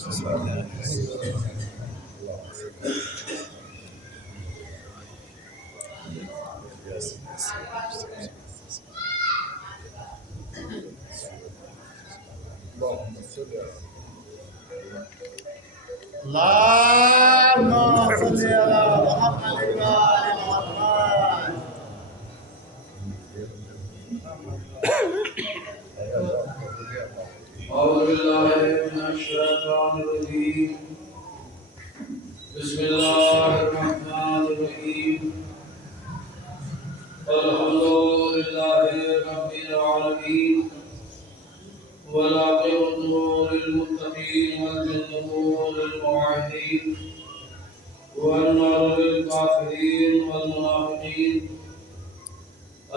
اللهم صل على محمد وآل محمد. أعوذ بالله من الشيطان الرجيم. بسم الله الرحمن الرحيم. الحمد لله رب العالمين والعاقبة للمتقين والجنة للموحدين والنار للكافرين والمنافقين.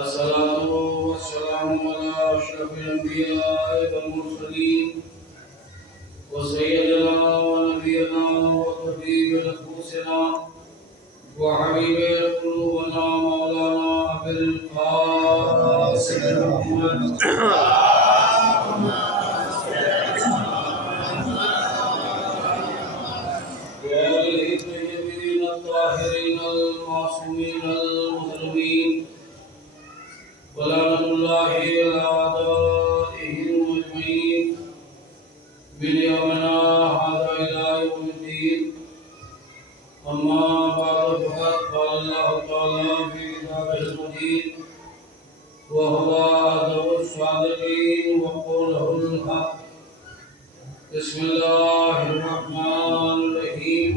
الصلاة والسلام على أشرف الأنبياء والمرسلين وسيدنا ونبينا وطبيب نفوسنا وحبيب قلوبنا مولانا أبي القاسم محمد وآله الطيبين الطاهرين المعصومين المظلومين ولعنة الله على أعدائهم أجمعين من يومنا هذا إلى يوم الدين. أما بعد فقد قال الله تعالى في كتابه المجيد وهو أصدق الصادقين وقوله الحق. بسم الله الرحمن الرحيم.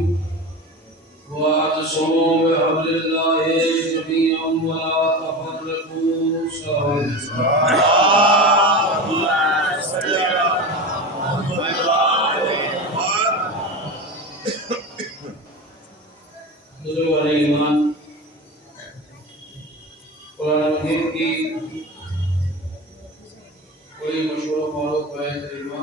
واعتصموا بحبل الله جميعا ولا تفرقوا. بزرگان ایمان، قرآن مجید کی کوئی مشہور و معروف آیت کریمہ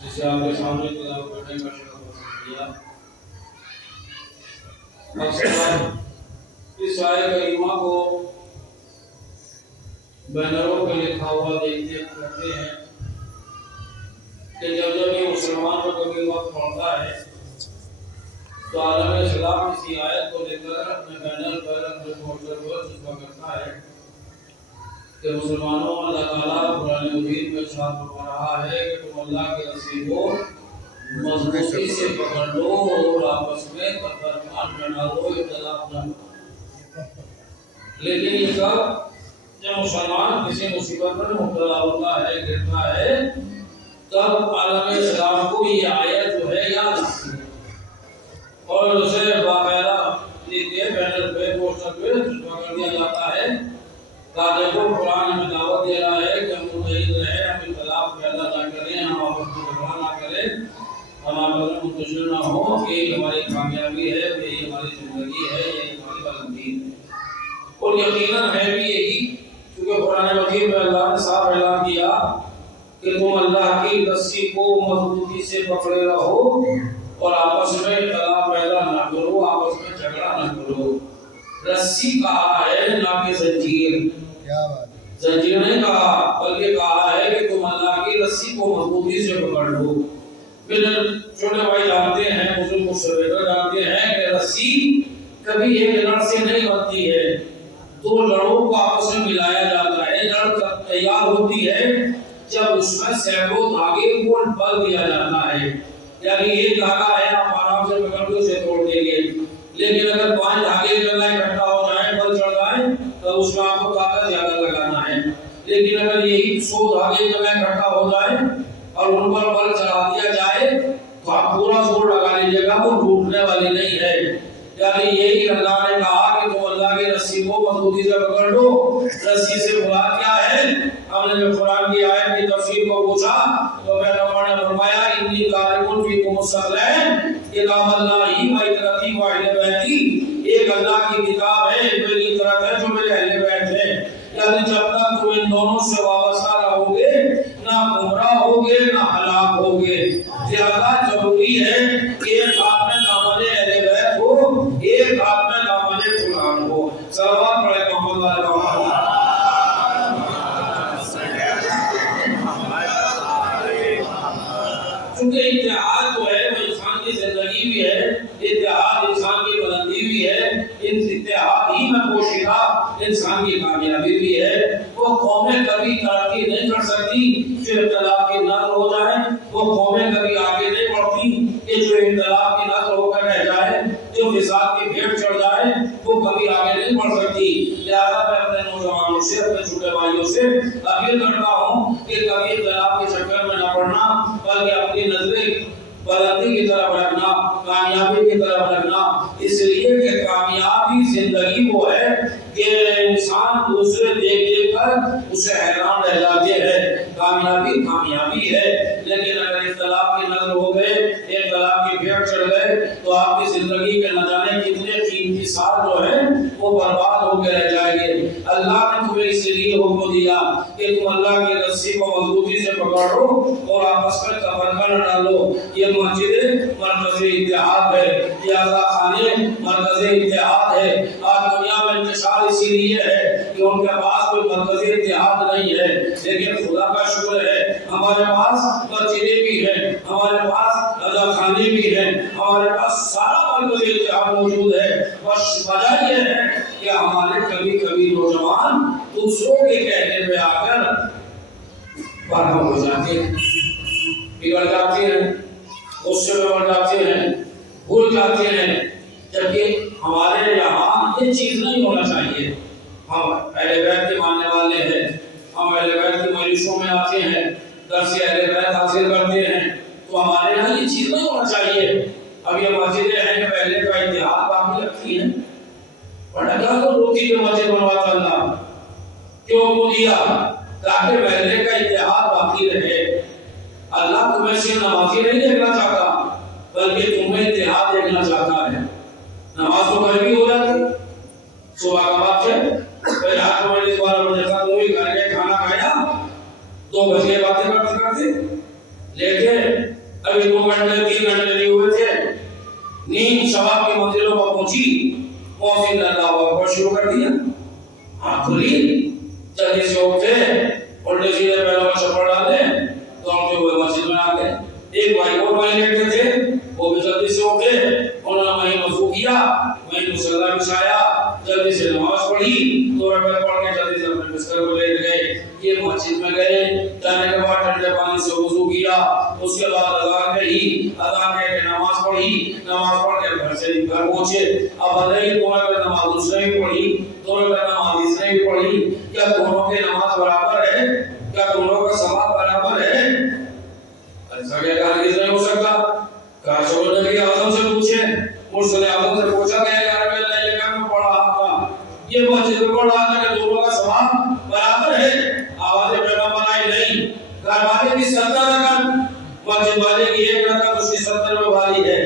جسے آپ کے سامنے تلاوت کرنے کا شرف حاصل کیا. اکثر اس آیت کریمہ کو بینروں پہ لکھا ہوا دیکھتے کرتے ہیں کہ جب یہ مسلمان کو کبھی وقت پڑتا ہے تو عالم اسلام اسی آیت کو لے کر اپنے بینر پر اپنے پوسٹر پر چھپا کرتا ہے کہ مسلمانوں اللہ تعالیٰ قرآن مجید میں ارشاد فرما رہا ہے کہ تم اللہ کے رسی کو مضبوطی سے پکڑ لو اور آپس میں درمیان بنا لو، اختلاف نہ ہو. لیکن یہ کب جب مسلمان کسی مصیبت پر مبتلا ہوتا ہے، گرتا ہے، تب عالم اسلام کو یہ آیت جو ہے یاد آتی ہے اور اسے باقاعدہ لکھ کے بینر پہ پوسٹر پہ چھپا کر دیا جاتا ہے. تاکہ وہ قرآن میں دعوت دے رہا ہے کہ ہم متحد رہیں، ہم اختلاف پیدا نہ کریں، ہم آپس میں جھگڑا نہ کریں، ہم آپس میں منتشر نہ ہوں. کہ ہماری کامیابی ہے، یہی ہماری زندگی ہے، یہی ہماری بلندی ہے. اور یقیناً ہے بھی یہی، کیونکہ قرآن مجید میں اللہ نے صاف اعلان کیا کہ تم اللہ کی رسی کو مضبوطی سے پکڑے رہو اور آپس میں اختلاف پیدا نہ کرو، آپس میں جھگڑا نہ کرو. رسی کہا ہے نہ کہ زنجیر. زنجیر نہیں کہا بلکہ کہا ہے کہ تم اللہ کی رسی کو مضبوطی سے پکڑ لو. میرے چھوٹے بھائی جانتے ہیں، بزرگ مشاہدہ جانتے ہیں کہ رسی کبھی ایک لڑ سے نہیں بنتی ہے، دو لڑوں کو آپس میں ملایا جاتا ہے. لڑ تیار ہوتی ہے جب اس میں سینکڑوں دھاگے کو ڈال دیا جاتا ہے. یعنی ایک دھاگا ہے آپ آرام سے پکڑ کے اسے توڑ دیں گے، لیکن اگر 5 دھاگے اکٹھا ہو جائیں، بل چڑھ جائیں، تو اس میں آپ کو طاقت زیادہ لگانا ہے. لیکن اگر یہی 100 دھاگے اکٹھا ہو جائیں اور ان پر بل چڑھا دیا جائے تو آپ پورا زور لگا لیجیے گا، وہ ٹوٹنے والی نہیں ہے. یعنی یہی اللہ نے کہا کہ تم اللہ کی رسی کو مضبوطی سے پکڑ لو. رسی سے مراد کیا ہے؟ ہم نے جب قرآن کی آیت کی تفسیر کو پوچھا تو پیغمبر نے فرمایا انی تارکٌ فیکم الثقلین کتاب اللہ و اطرتی و اہل بیتی. ایک اللہ کی کتاب ہے، میری اطرت ہے جو میرے اہل بیت ہے. یعنی جب تک تم ان دونوں سے وابستہ رہو گے نہ گمراہ ہوگے نہ ہلاک ہوگے. زیادہ ضروری ہے کہ ایک ہاتھ میں دامن اہل بیت ہو، ایک ہاتھ میں دامن قرآن ہو. صلوات پڑھے محمد علیہ وسلم. چونکہ اتحاد جو ہے وہ انسان کی زندگی بھی ہے، اتحاد انسان کی بلندی بھی ہے، اتحاد ہی میں پوشیدہ انسان کی کامیابی بھی ہے۔ وہ قومیں کبھی ترقی نہیں کر سکتی جو اختلاف کی نقل ہو جائے، وہ قومیں کبھی آگے نہیں بڑھتی کہ جو اختلاف کی نقل ہو کر رہ جائے، جو فساد کی بھیڑ چڑھ جائے، وہ کبھی آگے نہیں بڑھ سکتی۔ لہذا میں اپنے نوجوانوں سے، اپنے چھوٹے بھائیوں سے اپیل کرتا ہوں کہ کبھی اختلاف کے چکر میں نہ پڑنا، بلکہ اپنی نظریں بلندی کی طرف رکھنا، کامیابی کی طرف رکھنا، اس لیے کہ کامیابی زندگی وہ ہے کہ انسان دوسرے دیکھ دیکھ کر اسے حیران رہ جاتے ہیں۔ کامیابی کامیابی ہے، لیکن اگر اختلاف کی نظر ہو گئے، اختلاف کی بھیڑ چڑھ گئے، تو آپ کی زندگی کے نہ جانے کتنے قیمتی سال جو ہے وہ برباد ہو کے رہ جائیں گے۔ اللہ نے تمہیں اس لیے حکم دیا کہ تم اللہ کی رسی کو مضبوطی سے پکڑو اور آپس میں تفرقہ نہ ڈالو۔ یہ مسجد مرکز اتحاد ہے، یہ عزا خانے مرکز اتحاد ہے۔ آج دنیا میں انتشار اسی لیے ہے کہ ان کے پاس کوئی مرکز اتحاد نہیں ہے، لیکن خدا کا شکر ہے ہمارے پاس مسجدیں بھی ہیں، ہمارے پاس عزا خانے بھی ہیں، ہمارے پاس سارا مرکز اتحاد موجود ہے۔ بس وجہ یہ ہے کہ ہمارے کبھی کبھی نوجوان دوسروں کے کہنے پہ آ کر برہم ہو جاتے ہیں، بگڑ جاتے ہیں، غصے میں بڑھ جاتے ہیں، بھول جاتے ہیں، جبکہ ہمارے یہاں یہ چیز نہیں ہونا چاہیے۔ ہم اہل بیت کے ماننے والے ہیں، ہم اہل بیت کی مجلسوں میں آتے ہیں، درس اہل بیت حاصل کرتے ہیں، تو ہمارے یہاں یہ چیز نہیں ہونا چاہیے۔ اب یہ مسجدیں ہیں پہلے کا اتحاد باقی رکھتی ہیں، ورنہ کیا تو روٹی کے مسجد بنواتا اللہ کیوں کو دیا؟ تاکہ پہلے کا اتحاد باقی رہے۔ اللہ تمہیں سے نمازی نہیں دیکھنا چاہتا، بلکہ تمہیں اتحاد دیکھنا چاہتا ہے۔ نماز تو کبھی بھی ہو جاتی، صبح کا وقت ہے، پھر رات کو میں اس بار میں دیکھا تم ہی گھر کے کھانا کھایا، 2 بجے باتیں کرتے کرتے، لیکن ابھی 2 گھنٹے 3 گھنٹے نہیں ہوئے تھے، نیند شباب کی منزلوں پر پہنچی، مؤذن نے اللہ اکبر شروع کر دیا، آنکھ کھلی، جلدی سے اٹھے، الٹے سیدھے پیروں میں چپڑ ڈالے، دوڑتے ہوئے مسجد میں آ گئے۔ ایک بھائی اور بھائی لیٹے تھے، وہ بھی جلدی سے اٹھے، انہوں نے وہیں وضو کیا، وہیں مصلی بچھایا، جلدی سے نماز پڑھی، 2 رکعت پڑھ کے جلدی سے اپنے بستر کو لیٹ گئے۔ یہ مسجد میں گئے، جانے کے بعد ٹھنڈے پانی سے وضو کیا، اس کے بعد اذان کہی، اذان کہہ کے نماز پڑھی، نماز پڑھ کے گھر سے گھر پہنچے۔ اب بتائیے 2 رکعت نماز اس نے بھی پڑھی، 2 رکعت نماز اس نے بھی پڑھی، کیا دونوں کی نماز برابر ہے؟ کیا دونوں کا ثواب برابر ہے؟ ایسا کیا ہرگز نہیں ہو سکتا۔ کہا چلو نبی اعظم سے پوچھیں، مرسل اعظم سے پوچھا کہ یا رب اللہ یہ کام پڑھ رہا تھا، یہ مسجد میں پڑھ رہا تھا کہ دونوں کا ثواب برابر ہے؟ آواز پیغمبر آئی نہیں، گھر والے کی 70 رکعت، مسجد والے کی 1 رکعت اس کی 70 میں بھاری ہے،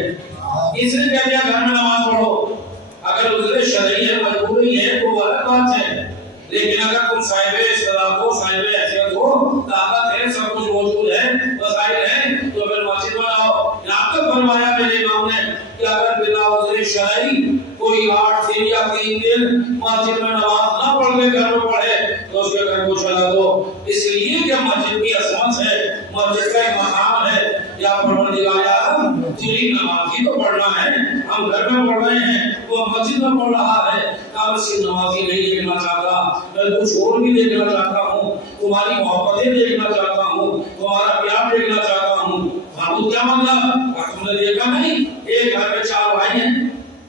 اس نے کہہ دیا گھر میں نماز پڑھو۔ اگر عذر شرعی ہے، مجبوری ہے، تو وہ الگ بات ہے، لیکن اگر تم صاحب استطاعت ہو، صاحب حیثیت ہو، طاقت ہے، سب کچھ موجود ہے، وسائل ہیں، تو پھر مسجد میں آؤ۔ یہاں تک فرمایا میرے امام نے کہ اگر بلا عذر شرعی کوئی 8 دن یا 3 دن مسجد میں نماز نہ پڑھ کے گھر میں پڑھے تو اس کے گھر کو چلا دو، اس لیے کہ مسجد کی عظمت ہے، مسجد کا ایک مقام ہے۔ یا پروردگار عالم تیری نماز ہی تو پڑھنا ہے، ہم گھر میں پڑھ رہے ہیں، وہ مسجد میں پڑھ رہا ہے، اب اس کی نمازی نہیں دیکھنا چاہتا، میں کچھ اور بھی دیکھنا چاہتا ہوں، تمہاری محبتیں دیکھنا چاہتا ہوں، تمہارا پیار دیکھنا چاہتا ہوں۔ محبوب کیا مطلب؟ تم نے دیکھا نہیں، ایک گھر میں 4 بھائی ہیں،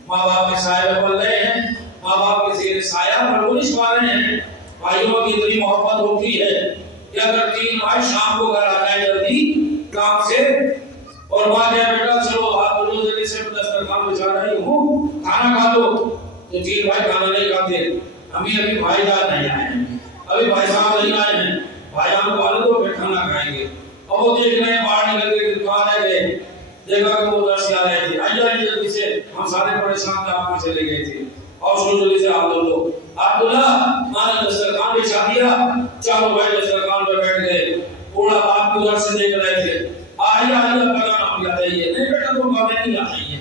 ماں باپ کے سائے میں پل رہے ہیں، ماں باپ کے زیر سایہ پرورش پا رہے ہیں، بھائیوں کی اتنی محبت ہوتی ہے کہ اگر 3 بھائی شام کو گھر آ جائیں جلدی کام سے اور ماں کہے بیٹا چلو ہاتھ دھو جلدی سے دسترخوان بچھا رہی ہوں، کھانا کھا لو، تو 3 بھائی کھانا نہیں کھاتے، ابھی بھائی جان نہیں آئے ہیں، ابھی بھائی صاحب نہیں آئے ہیں، بھائی ہم کو آنے دو پھر کھانا کھائیں گے۔ اور وہ دیکھ رہے ہیں باہر نکل کے دکان ہے، دیکھا کہ وہ ادھر سے آ رہے تھے، آئیے جلدی سے، ہم سارے پریشان تھے، آپ چلے گئے تھے، اور سو جلدی سے ہاتھ دھو لو۔ عبداللہ ماں نے دسترخوان بچھا دیا، 4 بھائی دسترخوان پر بیٹھ گئے، بوڑھا باپ کو ادھر سے دیکھ رہے تھے، آئیے پتا نام کیا چاہیے، نہیں بیٹا تم کھانے نہیں آ چاہیے۔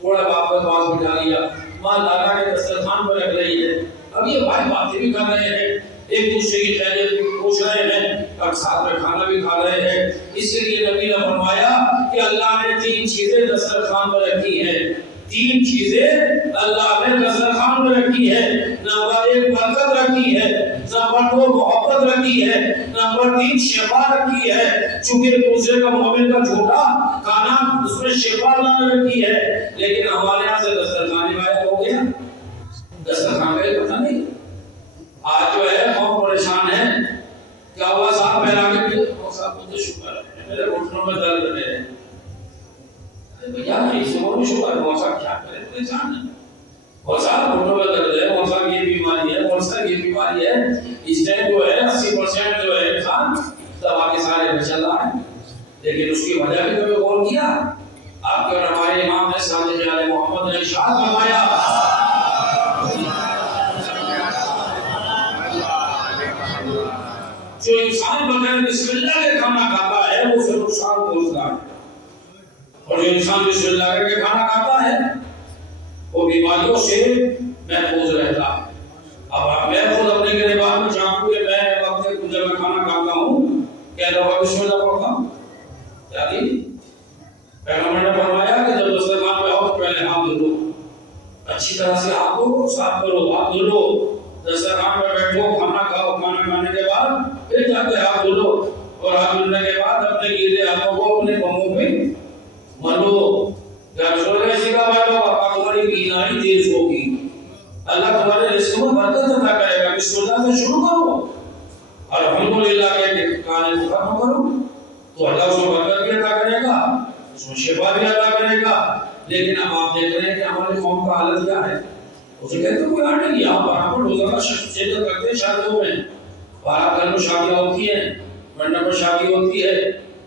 بوڑھا باپ کا پاس بٹھا لیا، ماں لالا کے دسترخوان پر رکھ رہی ہے، اب یہ بھائی باتیں بھی کر رہے ہیں، ایک دوسرے کی خیریت بھی پوچھ رہے ہیں اور ساتھ میں کھانا بھی کھا رہے ہیں۔ اس لیے نبی نے فرمایا کہ اللہ نے 3 چیزیں دسترخوان پر رکھی ہیں. 3 چیزیں اللہ نے دسترخوان پر رکھی ہے. نمبر 1 برکت رکھی ہے, نمبر 2 محبت رکھی ہے, نمبر 3 شفا رکھی ہے. چونکہ دوسرے کا مومن کا جھوٹا کھانا اس میں شفا اللہ نے رکھی ہے, لیکن ہمارے یہاں سے دسترخوان غائب ہو گیا. دسترخوان کا پتہ نہیں. آج جو ہے بہت پریشان ہے. کیا ہوا صاحب پہلا کے صاحب مجھے شکر ہے میرے گھٹنوں میں درد ہے. بھیا اس کو بھی شکر ہے صاحب کیا کرے پریشان ہے. اور صاحب گھٹنوں میں درد ہے, اور صاحب یہ بیماری ہے, اور صاحب یہ بیماری ہے. اس ٹائم جو ہے 80% جو ہے انسان دوا کے سارے پہ چل رہا ہے, لیکن اس کی وجہ بھی تو غور کیا. آپ کے اور ہمارے امام نے صادق علیہ محمد نے ارشاد فرمایا جو انسان بغیر بسم اللہ کے کھانا کھاتا ہے وہ پھر نقصان پہنچتا ہے, اور جو انسان بسم اللہ کے کھانا کھاتا ہے وہ بیماریوں سے محفوظ رہتا ہے. اب میں خود اپنے گریبان میں جانوں کہ میں وقت جب میں کھانا کھاتا ہوں کیا دفعہ بسم اللہ پڑھتا ہوں. کیا دی پیغمبر نے فرمایا کہ جب دسترخوان پہ آؤ پہلے ہاتھ دھو لو, اچھی طرح سے ہاتھ کو صاف کرو, ہاتھ دھو لو. دسترخوان پہ بیٹھو, کھانا کھاؤ, کھانا کھانے کے بعد پھر جا کے ہاتھ دھو لو, اور ہاتھ دھونے کے بعد اپنے گیلے ہاتھوں کو اپنے بموں پہ ملو. جب سورج کا وعدہ ہوا تمہاری بیماری تیز ہوگی, اللہ تمہارے رزق میں برکت عطا کرے گا. بسم اللہ سے شروع کرو, الحمدللہ کے کھانے کو ختم کرو تو اللہ اس میں برکت بھی عطا کرے گا, اس میں شفا بھی عطا کرے گا. لیکن اب آپ دیکھ رہے ہیں کہ ہماری قوم کا حالت کیا ہے. اسے کہتے ہیں کوئی آٹھ نہیں, آپ وہاں پر روزانہ شرکت کرتے ہیں شادیوں میں, باہر گھر میں شادیاں ہوتی ہیں, منڈپ میں شادی ہوتی ہے,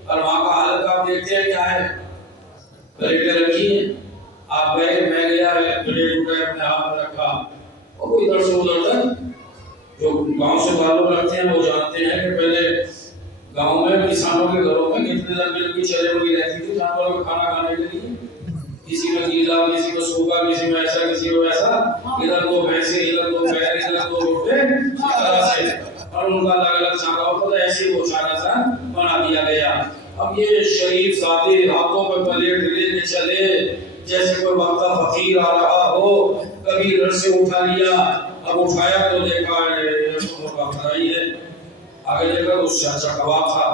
اور وہاں کا حالت آپ دیکھتے ہیں کیا ہے. پلیٹیں رکھی ہیں, آپ گئے, میں گیا, پلیٹ اٹھائے, اپنے ہاتھ میں رکھا, اور وہ ادھر سے ادھر تک. جو گاؤں سے تعلق رکھتے ہیں وہ جانتے ہیں کہ پہلے گاؤں میں کسانوں کے گھروں میں کتنے لمبی لمبی چلے ہوئی رہتی تھی جانوروں کو کھانا کھانے کے لیے. کسی میں گیلا, کسی میں سوکھا, کسی میں ایسا, کسی میں ویسا, ادھر 2 بھینسیں, ادھر 2 بیل, ادھر 2 روٹے, اس طرح سے, اور ان کا الگ الگ چاکا ہوتا تھا. ایسے وہ چاکا سا بنا دیا گیا. اب یہ شریف ذاتی ہاتھوں پہ پلیٹ لے کے چلے جیسے کوئی وقت فقیر آ رہا ہو, کبھی گھر سے اٹھا لیا, اب اٹھایا تو دیکھا ہے آگے دیکھا اس سے اچھا کباب تھا.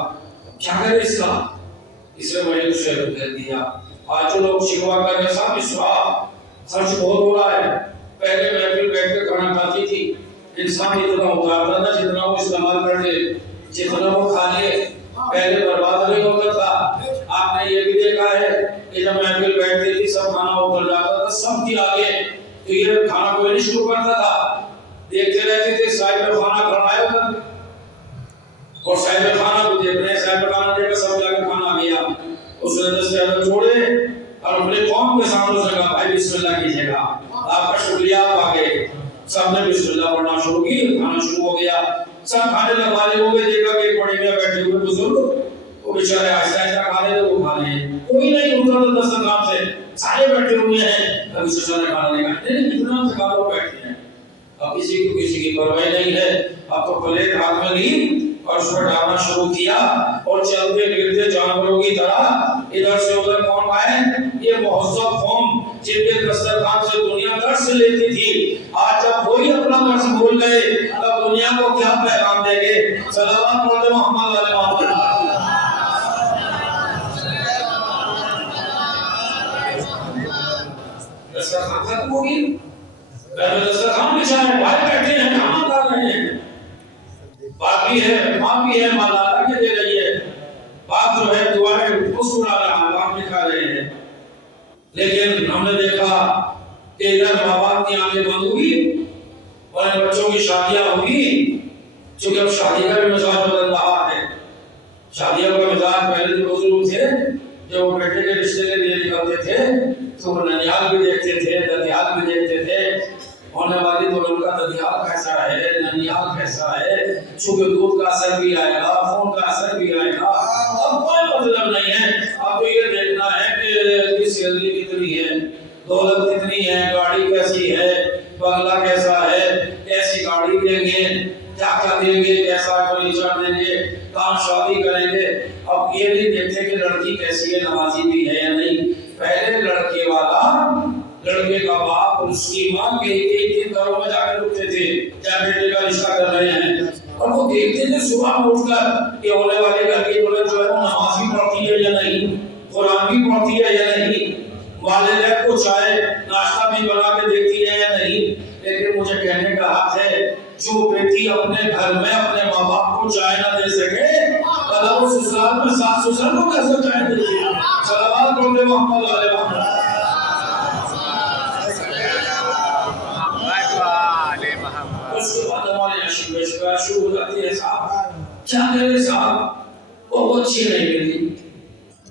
کیا کرے اس کا, اس میں میں نے اسے کہہ دیا. آج جو لوگ شکوا کر رہے صاحب اس وقت خرچ بہت ہو رہا ہے. پہلے محفل بیٹھ کے کھانا کھاتی تھی, انسان اتنا اتارتا تھا جتنا وہ استعمال کر لے, جتنا وہ کھا لے, پہلے برباد نہیں ہوتا تھا. آپ نے یہ بھی دیکھا ہے کہ جب محفل بیٹھتی تھی سب کھانا اتر جاتا تھا سب کے آگے, تو یہ کھانا کوئی نہیں شروع کرتا تھا, دیکھتے رہتے تھے صاحب کھانا کھڑایا ہوتا, اور صاحب کھانا کو دیکھ رہے ہیں, صاحب کھانا دیکھ کر سب جا کے کھانا آ گیا. اس نے دس سے چھوڑے اور اپنے قوم کے سامنے سے کہا بھائی بسم اللہ کیجیے گا, آپ کا شکریہ, آپ آگے. سب نے بسم اللہ پڑھنا شروع کی, کھانا شروع ہو گیا. سب کھانے لگوانے ہو گئے, دیکھا کہ ایک بڑی میں بیٹھے ہوئے بزرگ وہ بیچارے آہستہ آہستہ کھا رہے تھے, وہ کھا رہے ہیں, کوئی نہیں اٹھا تھا دسترخوان سے, سارے بیٹھے ہوئے ہیں. ابھی سسر نے کھانا نہیں کھاتے, اتنا سے کھا بیٹھے ہیں. اب کسی کو کسی کی پرواہ نہیں ہے. اب تو پلیٹ ہاتھ میں لی اور اس پر ڈالنا شروع کیا, اور چلتے پھرتے جانوروں کی طرح ادھر سے ادھر کون آئے. یہ مہذب قوم جن کے دسترخوان سے دنیا درس لیتی تھی, آج جب وہی اپنا درس بھول گئے تب دنیا کو کیا پیغام دیں گے. صلوات پڑھتے محمد علیہ محمد. دسترخوان ختم ہو گئی, دسترخوان بچھائے, بھائی بیٹھے ہیں, کھانا کھا رہے ہیں, باپ بھی ہے, ماں بھی ہے, ماں لالا کے دے رہی ہے, باپ جو ہے دعائیں مسکرا رہا ہے, باپ بھی کھا رہے ہیں. لیکن ہم نے دیکھا کہ ادھر ماں باپ کی آنکھیں بند ہوئی اور ان بچوں کی شادیاں ہوئی. چونکہ اب شادی کا بھی مزاج بدل رہا ہے. شادیوں کا مزاج پہلے جو بزرگ تھے جب وہ بیٹے کے رشتے کے لیے نکلتے تھے تو وہ ننیال بھی دیکھتے تھے, ددیال بھی دیکھتے تھے, ہونے والی تو ان کا ددیال کیسا ہے, ننیال کیسا ہے, چونکہ دودھ کا اثر بھی آئے گا, خون کا اثر بھی آئے گا. اب کوئی مطلب نہیں ہے, اب تو یہ دیکھنا ہے کہ کس سیلری کتنی ہے, دولت کتنی ہے, گاڑی کیسی ہے, بنگلہ کیسا ہے, کیسی گاڑی دیں گے, کیا کیا دیں گے, کیسا فرنیچر دیں گے, کہاں شادی کریں گے. اب یہ نہیں دیکھتے کہ لڑکی کیسی سے نمازی بھی ہے یا نہیں. پہلے لڑکے والا، لڑکے کا باپ اور اس کی ماں کے ایک گھروں میں جا کے رکتے تھے کیا بیٹے کا رشتہ کر رہے ہیں، اور وہ دیکھتے تھے صبح اٹھ کر کہ ہونے والے گھر کی دولت جو ہے وہ نماز بھی پڑھتی ہے یا نہیں، قرآن بھی پڑھتی ہے یا نہیں، والدین کو چائے ناشتہ بھی بنا کے دیتی ہے یا نہیں. لیکن مجھے کہنے کا حق ہے جو بیٹی اپنے گھر میں اپنے ماں باپ کو چائے نہ دے سکے بھلا وہ سسرال میں ساس سسر کو کیسے چائے دے گی. صلوات پڑھتے محمد علیہ محمد. اس کے بعد ہمارے عشق شروع ہو جاتی ہے. صاحب کیا کرے صاحب، وہ اچھی نہیں ملی،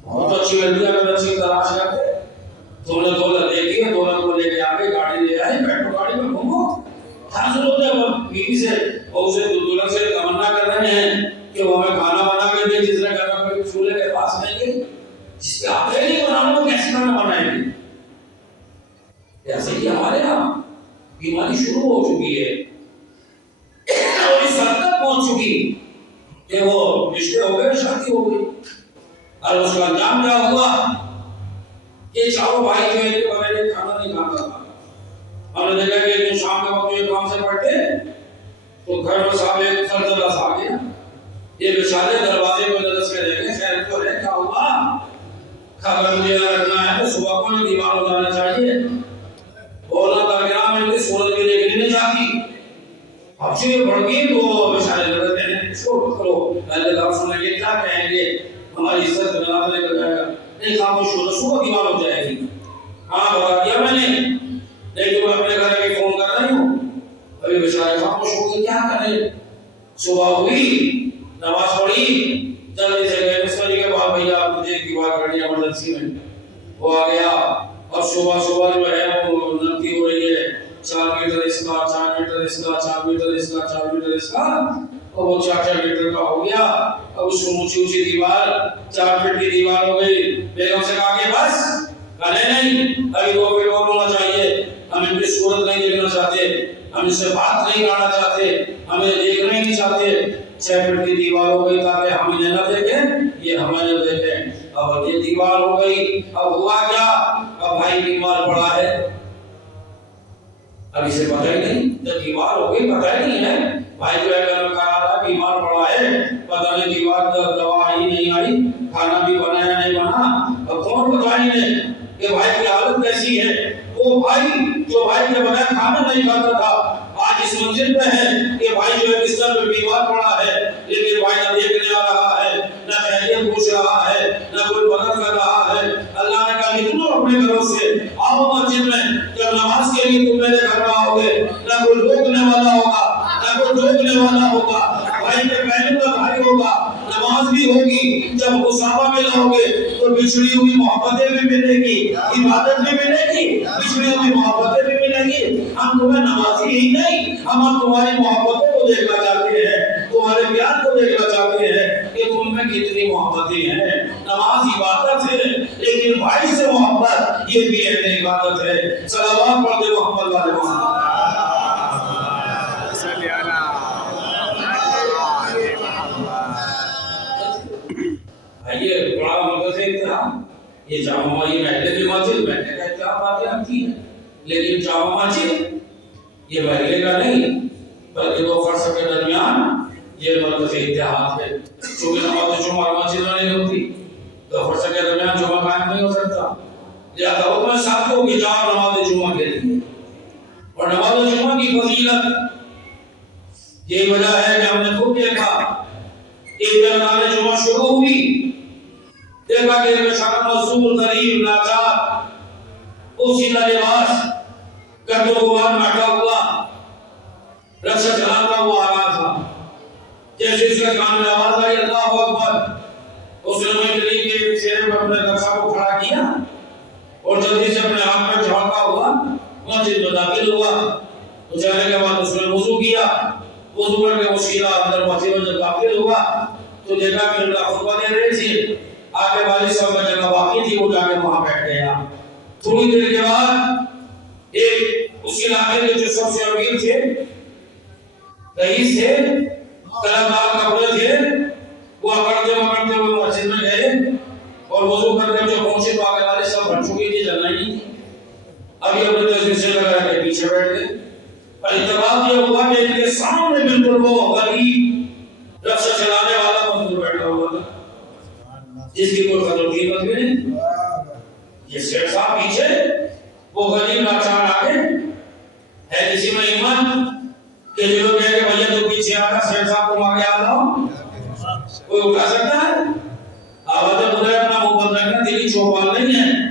بہت اچھی ملتی ہے اگر اچھی تلاش کرتے. تم نے دولت دیکھی ہے، دولت کو لے کے آگے گاڑی لے آئے، بیٹھو گاڑی میں گھومو. حاصل ہوتا ہے بیوی سے اور اسے دولت سے تمنا کر رہے ہیں کہ وہ ہمیں کھانا بنا کے دے، جس نے گھر میں چولہے کے پاس نہیں گئی، جس کے آپ نہیں بنانا وہ کیسے کھانا بنائیں گے. ایسے ہی ہمارے یہاں بیماری شروع ہو چکی ہے اور اس حد تک پہنچ چکی کہ وہ رشتے ہو گئے، شادی ہو گئی، اور اس کا انجام کیا ہوا. یہ چاروں بھائی جو ہے بغیر کھانا نہیں کھاتا تھا. ہم نے دیکھا کہ ایک دن شام کے وقت یہ کام سے پڑھتے تو گھر میں صاحب ایک خردلہ آ گیا. یہ بیچارے دروازے میں درس کے رہ گئے. خیر تو ہے، کیا ہوا؟ خبر مجھے رکھنا ہے تو صبح کو نہیں دیوار ہو جانا چاہیے. بولنا درگرام میں سورج بھی دیکھنے نہیں جاتی. اب سے یہ بڑھ گئی تو بیچارے لڑتے ہیں چھوڑ کرو، پہلے لفظ سنیں گے کیا کہیں گے، ہماری عزت بنا لے کر جائے گا. نہیں خاموش ہو، صبح دیوار ہو جائے گی. ہاں بتا دیا میں نے، لیکن میں اپنے گھر کے فون کر رہی ہوں. ابھی بیچارے خاموش ہو کے کیا کریں. صبح ہوئی، نماز پڑھی، جلدی سے گئے مستری کے بعد بھیا آپ مجھے ایک دیوار کرنی ہے ایمرجنسی میں. وہ آ گیا. اب صبح صبح جو ہے وہ نمکی ہو رہی ہے، 4 میٹر اس کا، 4 میٹر اس کا، 4 میٹر اس کا، 4 میٹر اس کا، اور وہ 4 میٹر کا ہو گیا. اب اس کو اونچی اونچی دیوار 4 فٹ کی دیوار ہو گئی. بیگم سے کہا کہ بس، نہیں ابھی 2 فٹ اور ہونا چاہیے، ہم ان کی صورت نہیں دیکھنا چاہتے، ہم اس سے بات نہیں کرنا چاہتے، ہمیں دیکھنا ہی نہیں چاہتے. 6 فٹ کی دیوار ہو گئی تاکہ ہم انہیں نہ دیکھیں، یہ ہمیں نہ دیکھیں. اب یہ دیوار ہو گئی. اب ہوا کیا؟ اب بھائی بیمار پڑا ہے. اب اسے پتہ ہی نہیں، جب دیوار ہو گئی پتہ ہی نہیں ہے. بھائی جو ہے گھر میں کہا رہا بیمار پڑا ہے، پتہ نہیں دیوار دوا آئی نہیں آئی، کھانا بھی بنا یا نہیں بنا. اب کون بتائیں گے کہ بھائی کی حالت کیسی ہے. وہ بھائی جو بھائی کے بغیر کھانا نہیں کھاتا تھا آج اس منزل پہ ہے کہ بھائی جو ہے بستر پہ بیمار پڑا ہے، لیکن بھائی نہ دیکھنے آ رہا ہے، نہ خیریت پوچھ رہا ہے، نہ کوئی مدد کر رہا ہے. اللہ نے کہا نکلو اپنے گھروں سے، آؤ مسجد میں، جب نماز کے لیے تم میرے گھر میں آؤ گے نہ کوئی روکنے والا ہوگا، نہ کوئی روکنے والا ہوگا. بھائی کے پہلے کا بھائی ہوگا، نماز بھی ہوگی. جب مسافہ میں لاؤ گے تو بچھڑی ہوئی محبتیں بھی ملے گی، عبادت بھی ملے گی، بچھڑی ہوئی محبتیں بھی ملیں گی. ہم تمہیں نمازی ہی نہیں، ہم تمہاری محبتوں کو دیکھنا چاہتے ہیں، تمہارے پیار کو دیکھنا چاہتے ہیں کہ تم میں کتنی محبتیں ہیں. نماز عبادت ہے، لیکن بھائی سے محبت یہ بھی اہل عبادت ہے. صلوات پڑھتے محمد والے محمد. یہ بڑا مرکز اتحاد، یہ جامع مسجد محلے کی مسجد، محلے کا اتحاد باتیں ہم کی ہیں، لیکن جامع مسجد یہ محلے کا نہیں بلکہ 2 فرسخ کے درمیان یہ مرکز اتحاد ہے. چونکہ نماز جمعہ مسجد میں نہیں ہوتی، 2 فرسخ کے درمیان جمعہ قائم نہیں ہو سکتا، لہذا حکم صاحب کو کہ جاؤ نماز جمعہ کے لیے. اور نماز جمعہ کی فضیلت یہی وجہ ہے کہ ہم نے خود دیکھا کہ جب نماز جمعہ شروع ہوئی، دیکھا کہ بیچارہ مزدور غریب لاچار پوشیدہ لباس گرد و غبار میں اٹھا ہوا رکشہ چلاتا ہوا آ رہا تھا. جیسے اس کے کان میں آواز آئی اللہ اکبر، اس نے منڈلی کے چہرے پر اپنے رکشہ کو کھڑا کیا اور جلدی سے اپنے ہاتھ میں جھاڑتا ہوا مسجد میں داخل ہوا. تو جانے کے بعد اس نے وضو کیا، وضو کر کے مشکلہ اندر مسجد میں جب داخل ہوا تو دیکھا کہ اللہ خطبہ دے رہی تھی. آگے والی صاحب کا جگہ باقی تھی، وہ جا کے وہاں بیٹھ گیا. تھوڑی دیر کے بعد ایک اس علاقے کے جو سب سے امیر تھے، رئیس تھے، طلباء کپڑے تھے، وہ اکڑتے ہوئے مسجد میں گئے اور وضو کرتے کافی اپنے تصویر سے لگا کے پیچھے بیٹھ گئے. اور اتفاق یہ ہوا کہ ان کے سامنے بالکل وہ غریب رکشہ چلانے والا مزدور بیٹھا ہوا تھا جس کی کوئی قدر قیمت بھی نہیں. یہ سیٹ صاحب پیچھے وہ غریب لاچار آگے ہے. کسی میں ایمان کہ جو لوگ کہے کہ بھیا تو پیچھے آ کر سیٹ صاحب کو آگے آ جاؤ کوئی اٹھا سکتا ہے؟ آواز خدا اپنا منہ بند رکھنا. تیری چوپال نہیں ہے,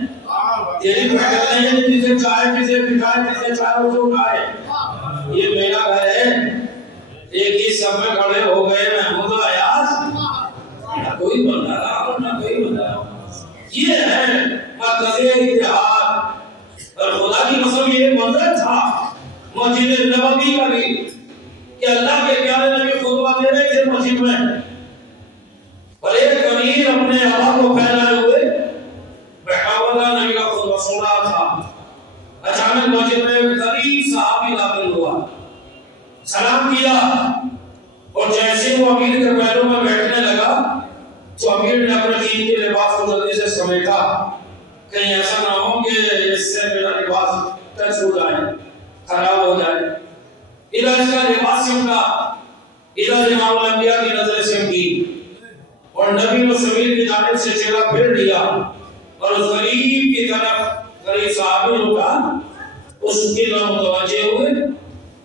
تیری پیکٹ نہیں ہے جسے چائے جسے بٹھائے جسے چائے اسے اٹھائے. یہ میرا گھر ہے. ایک ہی سب میں کھڑے ہو گئے محمود ایاز, نہ کوئی بندہ رہا نہ کوئی بندہ رہا. یہ ہے مرکز اتحاد. اور خدا کی قسم یہ منظر تھا مسجد نبوی کا بھی کہ اللہ کے پیارے نبی خطبہ دے رہے تھے مسجد میں, اور ایک امیر اپنے ہوا کو پھیلائے ہوئے بیٹھا ہوا تھا, نبی کا خطبہ سن رہا تھا. اچانک مسجد میں ایک غریب صحابی داخل ہوا, سلام کیا, اور جیسے وہ امیر کے پیروں میں بیٹھنے لگا تو امیر نے اپنے دین کے لباس کو جلدی سے سمیٹا, کہیں ایسا نہ ہو کہ اس سے میرا لباس ٹچ ہو جائے, خراب ہو جائے. ادھر اس کا لباس سمٹا, ادھر امام الانبیاء کی نظر سمٹی, اور نبی مسلمین کی جانب سے چہرہ پھیر لیا, اور اس غریب کی طرف غریب صحابی اٹھا, اس کی طرف متوجہ ہوئے.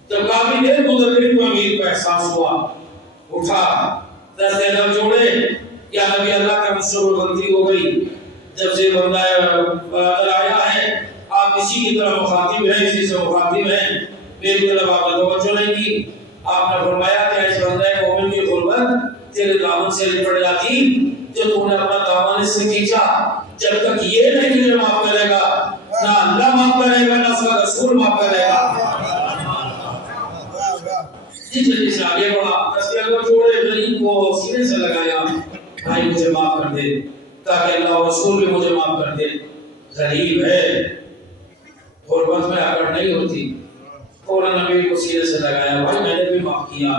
جب کافی دیر گزر گئی تو امیر کو احساس ہوا, اٹھا, دستے لب جوڑے, یا نبی اللہ کا مجھ سے غلطی ہو گئی. جب سے بندہ آیا ہے آپ اسی کی طرح مخاطب ہیں, اسی سے مخاطب ہیں, میری طرف آپ نے توجہ نہیں کی. آپ نے فرمایا کہ اس بندہ مومن کی غربت تیرے دامن سے لپٹ جاتی جو تو نے اپنا دامن اس سے کھینچا. جب تک یہ نہیں تجھے معاف کرے گا, نہ اللہ معاف کرے گا, نہ اس کا رسول معاف کرے گا. جلدی سے آگے بڑھا, دستے لب جوڑے, غریب کو سینے سے لگایا, بھائی مجھے معاف کر دے تاکہ اللہ اور رسول بھی مجھے معاف کر دے. غریب ہے, غربت میں اکڑ نہیں ہوتی. فوراً نبی کو سینے سے لگایا, بھائی میں نے بھی معاف کیا,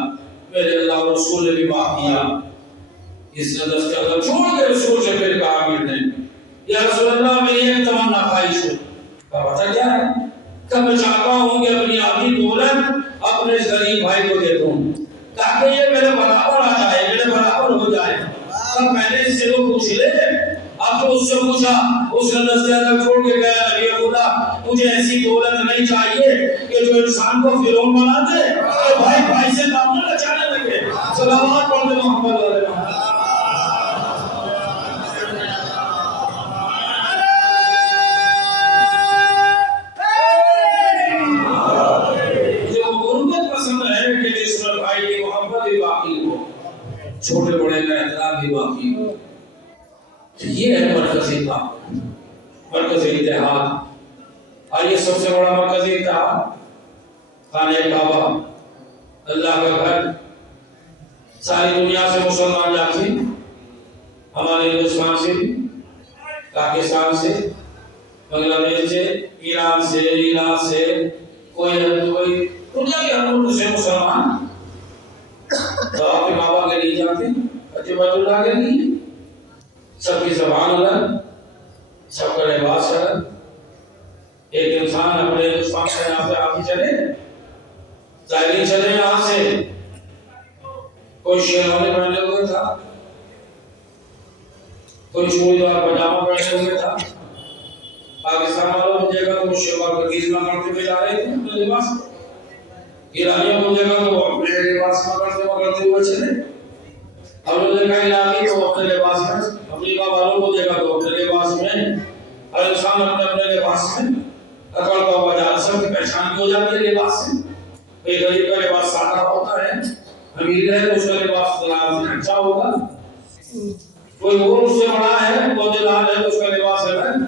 میرے اللہ اور رسول نے بھی معاف کیا. اس نے دستے لب چھوڑ کے رسول سے پھر کہا امیر نے, یا رسول اللہ میری ایک تمنا خواہش ہے. پتہ کیا ہے؟ کہ میں چاہتا ہوں کہ اپنی آدھی دولت اپنے اس غریب بھائی کو دے دوں تاکہ یہ میرے برابر آ جائے, میرے برابر ہو جائے. اب میں نے اس سے وہ پوچھ لے, اب تو اس سے پوچھا, اس نے دستے لب چھوڑ کے گیا, نبی خدا مجھے ایسی دولت نہیں چاہیے کہ جو انسان کو فرعون بنا دے, کہ بھائی بھائی سے دامن لچانے لگے. صلوات پڑھ دے محمد علیہ محمد. چھوٹے بڑے کا احترام بھی باقی ہو. یہ ہے مرکزی طاقت, مرکزی اتحاد. اور یہ سب سے بڑا مرکزی اتحاد خانہ کعبہ, اللہ کا گھر. ساری دنیا سے مسلمان جاتے, ہمارے ہندوستان سے, پاکستان سے, بنگلہ دیش سے, ایران سے, عراق سے, کوئی دنیا کے ہر ملک سے مسلمان طواف کعبہ کے لیے جاتے ہیں, بیت اللہ کے لیے. سب کی زبان الگ, سب کا لباس الگ. ایک انسان اپنے ہندوستان سے یہاں سے آگے چلے, ظاہری چلے یہاں سے, کوئی شیروانی پہنے ہوئے تھا, کوئی چوڑی دار پاجامہ پہنے ہوئے تھا. پاکستان والوں کو جگہ تو شلوار قمیض میں کرتے ہوئے جا رہے تھے اپنے لباس. ایرانیوں کو جگہ تو اپنے لباس میں کرتے ہوئے چلے. ہم نے دیکھا علاقی تو اپنے لباس میں, افریقہ والوں کو دیکھا تو اپنے لباس میں, ہر انسان اپنے اپنے لباس میں اکڑتا ہوا جا رہا. سب کی پہچان ہو جاتی ہے لباس سے. ایک غریب کا لباس سادہ ہوتا ہے, امیر ہے تو اس کا لباس اچھا ہوگا. کوئی اور اس سے بڑا ہے, بہت لال ہے تو اس کا لباس الگ.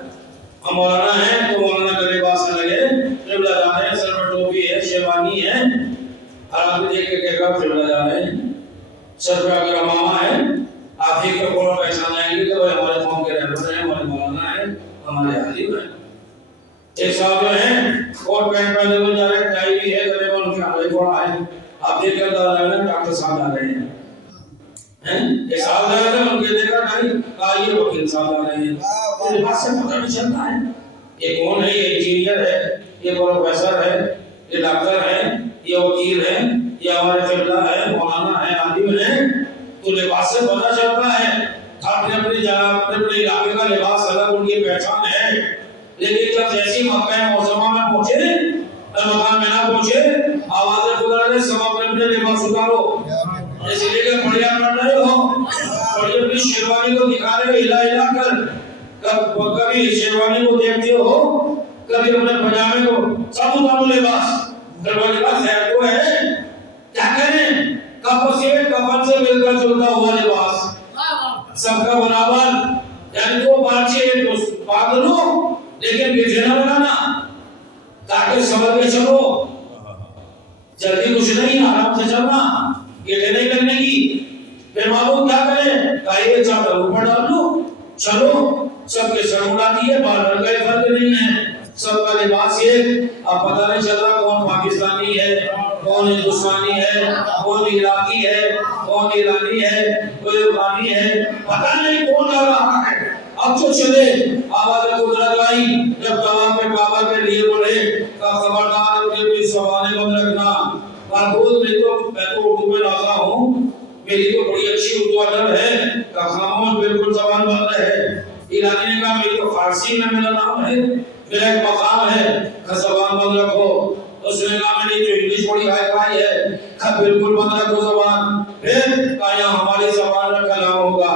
ہم مولانا ہیں تو مولانا کا لباس الگ ہے. قبلہ جانے ہیں, سر پر ٹوپی ہے, شیروانی ہے, ہر آدمی دیکھ کے کہے گا قبلہ جانے ہیں. سر پہ اگر امامہ ہے, آپ دیکھ کر فوراً پہچان آئیں گے کہ وہ ہمارے قوم کے رہبر ہیں, ہمارے مولانا ہیں, ہمارے حاجب ہیں. ایک صاحب ہیں کوٹ پینٹ پہنے ہوئے جا رہے ہیں, ٹائی بھی ہے, گلے میں ان کے ہاتھ تھوڑا ہے, آپ دیکھ کر دادا نے ڈاکٹر صاحب آ رہے ہیں. ایک صاحب جا رہے ہیں, ان کے دیکھا ٹائی, یہ وکیل صاحب آ رہے ہیں. لباس سے پتہ نہیں چلتا ہے. یہ کون ہے؟ یہ انجینئر ہے، یہ پروفیسر ہے، یہ ڈاکٹر ہے، یہ وکیل ہے، یہ ہمارے قبلہ ہے، مولانا ہے، عالم ہے. تو لباس سے پتہ چلتا ہے. اپنے اپنی جگہ اپنے اپنے علاقے کا لباس الگ ان کی پہچان ہے. لیکن جب جیسی مکہ معظمہ میں پہنچے، مکہ میں نہ پہنچے، آواز خدا نے سب اپنے اپنے لباس اتارو. اس لیے کہ بڑھیا پڑھ رہے ہو، بڑی اپنی شیروانی کو دکھا رہے ہو ہلا ہلا کر. کبھی شیروانی کو دیکھتے ہو، کبھی اپنے پجامے کو، سب اتارو لباس. دربار لباس ہے تو ہے، کیا کریں؟ کفن سے مل کر جلتا ہوا لباس، سب کا برابر. یعنی دو پارچے باندھ لو لیکن پیچھے نہ بنانا، تاکہ سمجھ کے چلو. جلدی کچھ نہیں، آرام سے چلنا، گیٹے نہیں لگنے کی. پھر معلوم کیا کریں؟ کہیے چادر اوپر ڈال لو، چلو. سب کے سر اڑاتی ہے، بال کا فرق نہیں ہے، سب کا لباس ایک. اب پتہ نہیں چل رہا کون پاکستانی ہے، کون ہندوستانی ہے، کون عراقی ہے، کون ایرانی ہے، کوئی افغانی ہے، پتہ نہیں کون لگ رہا ہے. اب جو چلے آواز قدرت آئی جب طواف میں کعبہ کے لیے بولے کہ خبردار اپنی اپنی زبانیں بند رکھنا. محفوظ میں تو اردو میں لاتا ہوں، میری تو بڑی اچھی اردو ادب ہے کہ خاموش بالکل زبان بند رہے. ایرانی نے کہا میری تو فارسی میں میرا نام ہے، میرا ایک مقام ہے کہ زبان بند رکھو. اس نے کہا میں نے جو انگلش بڑی ہائی فائی ہے کہ بالکل بند رکھو زبان. پھر کہا یہاں ہماری زبان میں کلام ہوگا،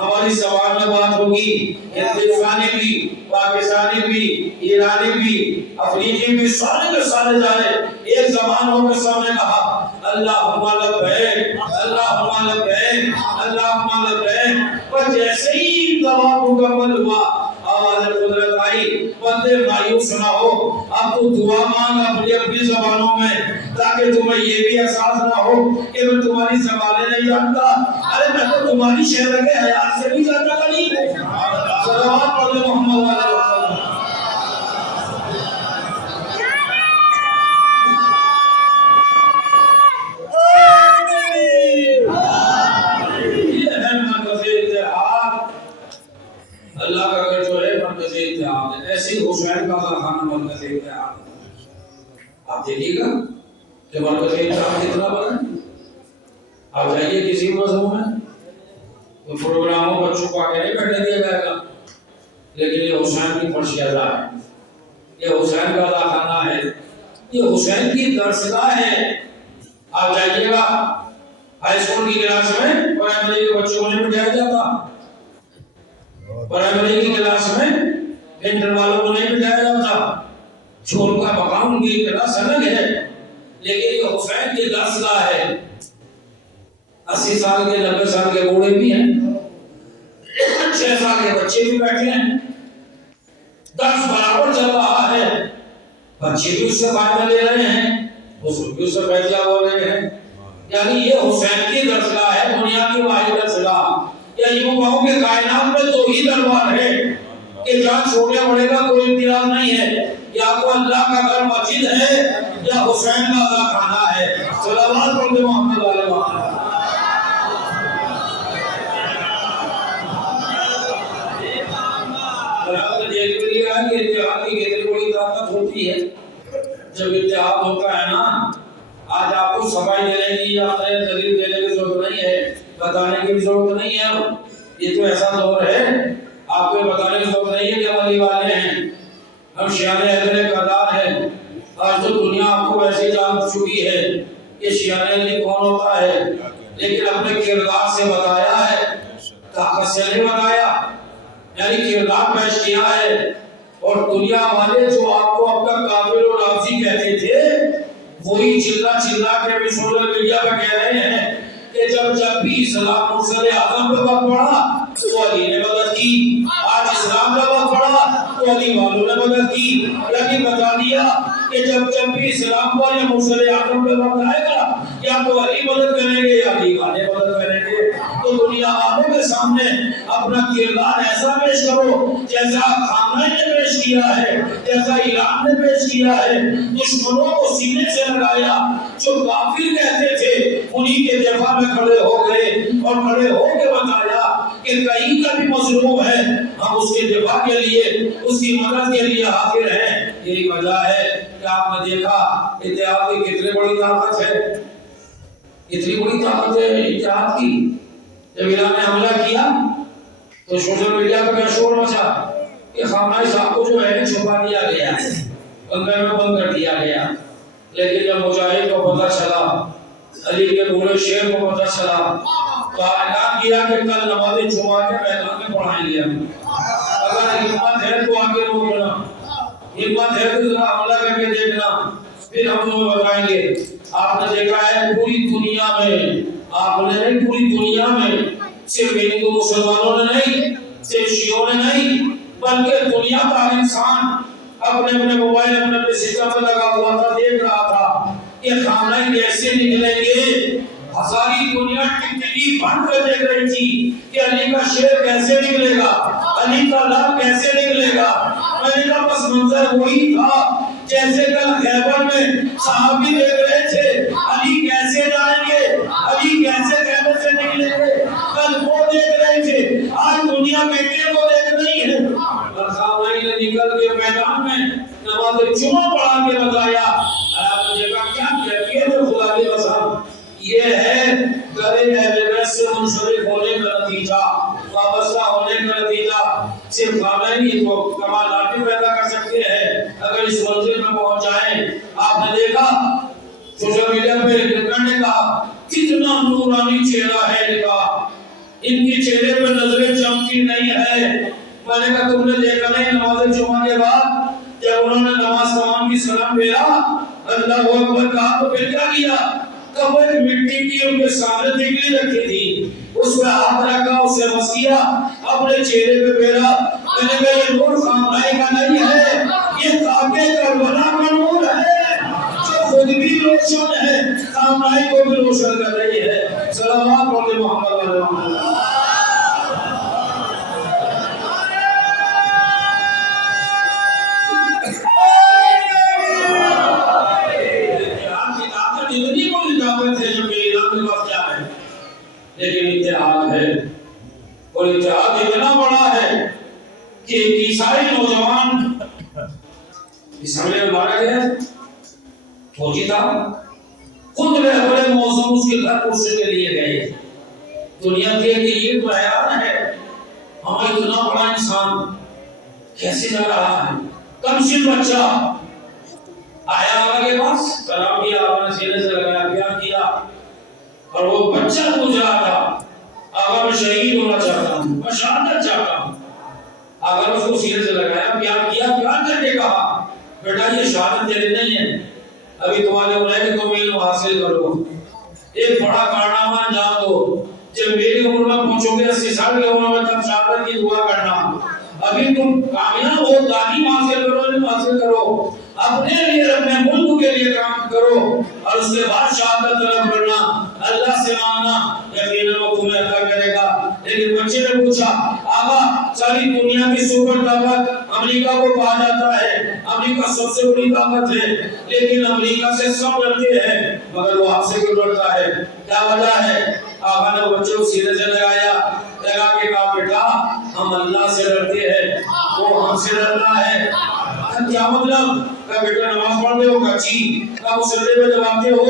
ہماری زبان میں بات ہوگی. ہندوستانی بھی، پاکستانی بھی، ایرانی بھی، افریقی بھی، سارے کے سارے جائے ایک زبان ہو کے سامنے کہا اللہم لبیک، اللہم لبیک، اللہم لبیک. اور جیسے ہی طواف مکمل ہوا آواز قدرت آئی بندے مایوس نہ ہو، اب تو دعا مانگ اپنی اپنی زبانوں میں تاکہ تمہیں یہ بھی احساس نہ ہو کہ میں تمہاری زبانیں نہیں جانتا. ارے میں تو تمہاری شہر کے حیات سے بھی زیادہ غریب ہوں. صلوات پڑھ محمد علیہ وسلم. یہ ہے مرکز اتحاد. اللہ کا گھر جو ہے مرکز اتحاد ہے. ایسی حسین کا خانہ مرکز اتحاد ہے. آپ دیکھیے گا کہ مرکز اتحاد کتنا بڑا ہے. آپ جائیے کسی مذہب میں تو پروگراموں بچوں کو آگے نہیں بیٹھنے دیا جائے گا، لیکن یہ حسین کی فرشیدہ ہے، یہ حسین کا خانہ ہے، یہ حسین کی درسگاہ ہے. آپ جائیے گا ہائی اسکول کی کلاس میں پرائمری کے بچوں کو نہیں بٹھایا جاتا، پرائمری کی کلاس میں انٹر والوں کو نہیں بٹھایا جاتا. جو ان کا مقام ان کی کلاس الگ ہے، لیکن یہ حسین کی درسگاہ ہے. 80 سال کے 90 سال کے بوڑھے بھی ہیں، 6 سال کے بچے بھی بیٹھے ہیں، درس برابر چل رہا ہے. بچے بھی اس سے فائدہ لے رہے ہیں، بزرگ بھی اس سے فائدہ ہو رہے ہیں. یعنی یہ حسین کی درسگاہ ہے، دنیا کی واحد درسگاہ. یا یوں کہوں کہ کائنات میں دو ہی دربار ہے کہ جہاں چھوٹے بڑے کا کوئی امتیاز نہیں ہے. یا تو اللہ کا گھر مسجد ہے یا حسین کا اللہ خانہ ہے. صلوات پڑھ محمد علیہ وسلم. اتحاد کی کتنی بڑی طاقت ہوتی ہے. جب اتحاد ہوتا ہے نا، آج آپ کو صفائی دینے کی یا دلیل دینے کی ضرورت نہیں ہے، بتانے کی بھی ضرورت نہیں ہے. یہ تو ایسا دور ہے آپ کو بتانے کی ضرورت نہیں ہے کہ ہم علی والے ہیں، ہم شیعہ اہل کردار ہیں. آج تو دنیا آپ کو ویسے جان چکی ہے کہ شیعہ علی کون ہوتا ہے، لیکن اپنے کردار سے بتایا ہے، طاقت سے نہیں بتایا. یعنی کردار پیش کیا ہے. اور دنیا والے جو آپ کو اپنا کافر و نافذی کہتے تھے، وہی چلا چلا کے بھی سوشل میڈیا پہ کہہ رہے ہیں کہ جب بھی اسلام مرسل اعظم پہ وقت پڑا تو علی نے مدد کی، آج اسلام کا وقت پڑا تو علی والوں نے مدد کی. یعنی بتا دیا کہ جب بھی اسلام پر یا مرسل اعظم پہ وقت آئے گا یا تو علی مدد کریں گے یا علی والے مدد کریں گے. تو دنیا والوں کے سامنے اپنا کردار ایسا پیش کرو جیسا خامنہ نے پیش کیا ہے، جیسا ایران نے پیش کیا ہے. دشمنوں کو سینے سے لگایا، جو کافر کہتے تھے انہی کے دفاع میں کھڑے ہو گئے اور کھڑے ہو کے بتایا کہ کہیں کا بھی مظلوم ہے ہم اس کے دفاع کے لیے اس کی مدد کے لیے حاضر ہیں. یہی وجہ ہے کہ آپ نے دیکھا اتحاد کی کتنی بڑی طاقت ہے. اتنی بڑی طاقت ہے اتحاد کی. جب ایران نے حملہ کیا تو سوشل میڈیا پہ کیا شور مچا کہ خامنہ صاحب کو جو ہے چھپا دیا گیا, بنکر میں بند کر دیا گیا. لیکن جب مجاہد کو پتہ چلا, علی کے بولے شیر کو پتہ چلا, تو اعلان کیا کہ کل نماز جمعہ کے میدان میں پڑھائیں گے ہم. اگر ہمت ہے تو آگے روکنا, ہمت ہے تو ذرا حملہ کر کے دیکھنا, پھر ہم تمہیں بتائیں گے. آپ نے دیکھا ہے پوری دنیا میں, آپ نے نہیں پوری دنیا میں, صرف ہندو مسلمانوں نے نہیں, صرف شیعوں نے نہیں, بلکہ دنیا کا ہر انسان اپنے اپنے موبائل اپنے سسٹم پر لگا ہوا تھا, دیکھ رہا تھا کہ خامنہ کیسے نکلیں گے. ساری دنیا ٹکٹکی بند کر دیکھ رہی تھی کہ علی کا شیر کیسے نکلے گا, علی کا لب کیسے نکلے گا. میں نے کہا پس منظر وہی تھا جیسے کل خیبر میں صحابی دیکھ رہے تھے علی کیسے جائیں گے, علی کیسے خیبر سے نکلیں گے, کل وہ دیکھ رہے تھے. آج دنیا بیٹے کو دیکھ رہی ہے. اور خامنہ نے نکل کے میدان میں نماز جمعہ پڑھا کے بتایا. آپ نے دیکھا کیا کیفیت ہے خدا کے قسم. یہ ہے گرے اہل بیت سے منسلک ہونے کا نتیجہ, وابستہ ہونے کا نتیجہ. صرف خامنہ ہی تو کمالات پیدا کر سکتے ہیں اگر اس منزل میں پہنچ جائیں. آپ نے دیکھا سوشل میڈیا پہ نے کہا کتنا نورانی چہرہ ہے لکھا, ان کے چہرے پہ نظریں چمکی نہیں ہے. میں نے کہا تم نے دیکھا نہیں نماز جمعہ کے بعد جب انہوں نے نماز تمام کی سلام پھیرا, اللہ اکبر کہا, تو پھر کیا کیا؟ کمر مٹی کی ان کے سامنے تکلی رکھی تھی, اس پہ ہاتھ رکھا, اسے مس کیا, اپنے چہرے پہ پھیرا. میں نے کہا یہ نور خامنہ کا نہیں ہے, یہ کعبے کربلا کا نور ہے جو خود بھی روشن ہے, خامنہ کو بھی روشن کر رہی ہے. صلوات پڑھیں محمد علیہ وسلم. لیکن اتحاد ہے, اور اتحاد اتنا بڑا ہے کہ ایک عیسائی نوجوان اس حملے میں مارا گیا, فوجی تھا, خود رہبر موسم اس کے گھر پوچھنے کے لیے گئے. دنیا کے کہ یہ تو حیران ہے, ہمیں اتنا بڑا انسان کیسے جا رہا ہے. کم سن بچہ آیا آقا کے پاس, سلام کیا, آپ نے سینے سے لگایا, پیار کیا, اور وہ بچہ پوچھ رہا تھا آقا میں شہید ہونا چاہتا ہوں, میں شہادت چاہتا ہوں. آقا نے اس کو سینے سے لگایا, پیار کیا, پیار کر کے کہا بیٹا یہ شہادت تیرے نہیں ہے, ابھی تمہارے بولے کہ تم علم حاصل کرو, ایک بڑا کارنامہ انجام دو, جب میری عمر میں پہنچو گے 80 سال کی عمر میں تب شہادت کی دعا کرنا. ابھی تم کامیاب ہو, تعلیم حاصل کرو, علم حاصل کرو, اپنے لیے اپنے ملک کے لیے کام کرو, اور اس کے بعد شہادت طلب کرنا, اللہ سے مانگنا, یقیناً وہ تمہیں عطا کرے گا. لیکن بچے نے پوچھا آقا ساری دنیا کی سپر طاقت امریکہ کو کہا جاتا ہے, امریکہ سب سے بڑی طاقت ہے, لیکن امریکہ سے سب ڈرتے ہیں مگر وہ آپ سے کیوں ڈرتا ہے, کیا وجہ ہے؟ آقا نے بچے کو سینے سے لگایا, لگا کے کہا بیٹا ہم اللہ سے ڈرتے ہیں, وہ ہم سے ڈرتا ہے. کیا مطلب؟ کہ بیٹا نماز پڑھتے ہو, کہ جی. کہ مسجد میں جب آتے ہو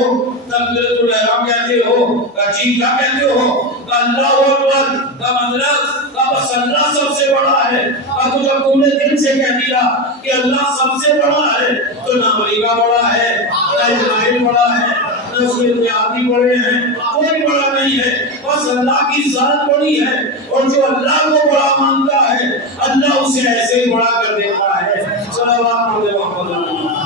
تکبیرۃ الاحرام کہتے ہو, کہ جی. کیا کہتے ہو؟ کہ اللہ اکبر. کا مطلب کہ بس اللہ سب سے بڑا ہے. تو جب تم نے دل سے کہہ دیا کہ اللہ سب سے بڑا ہے, تو نہ امریکہ بڑا ہے, نہ اسرائیل بڑا ہے, نہ اس کے اتحادی بڑے ہیں, کوئی بڑا نہیں ہے, بس اللہ کی ذات بڑی ہے. اور جو اللہ کو بڑا مانتا ہے اللہ اسے ایسے ہی بڑا کر دیتا ہے. صلوات پڑھیں محمد علیہ وسلم.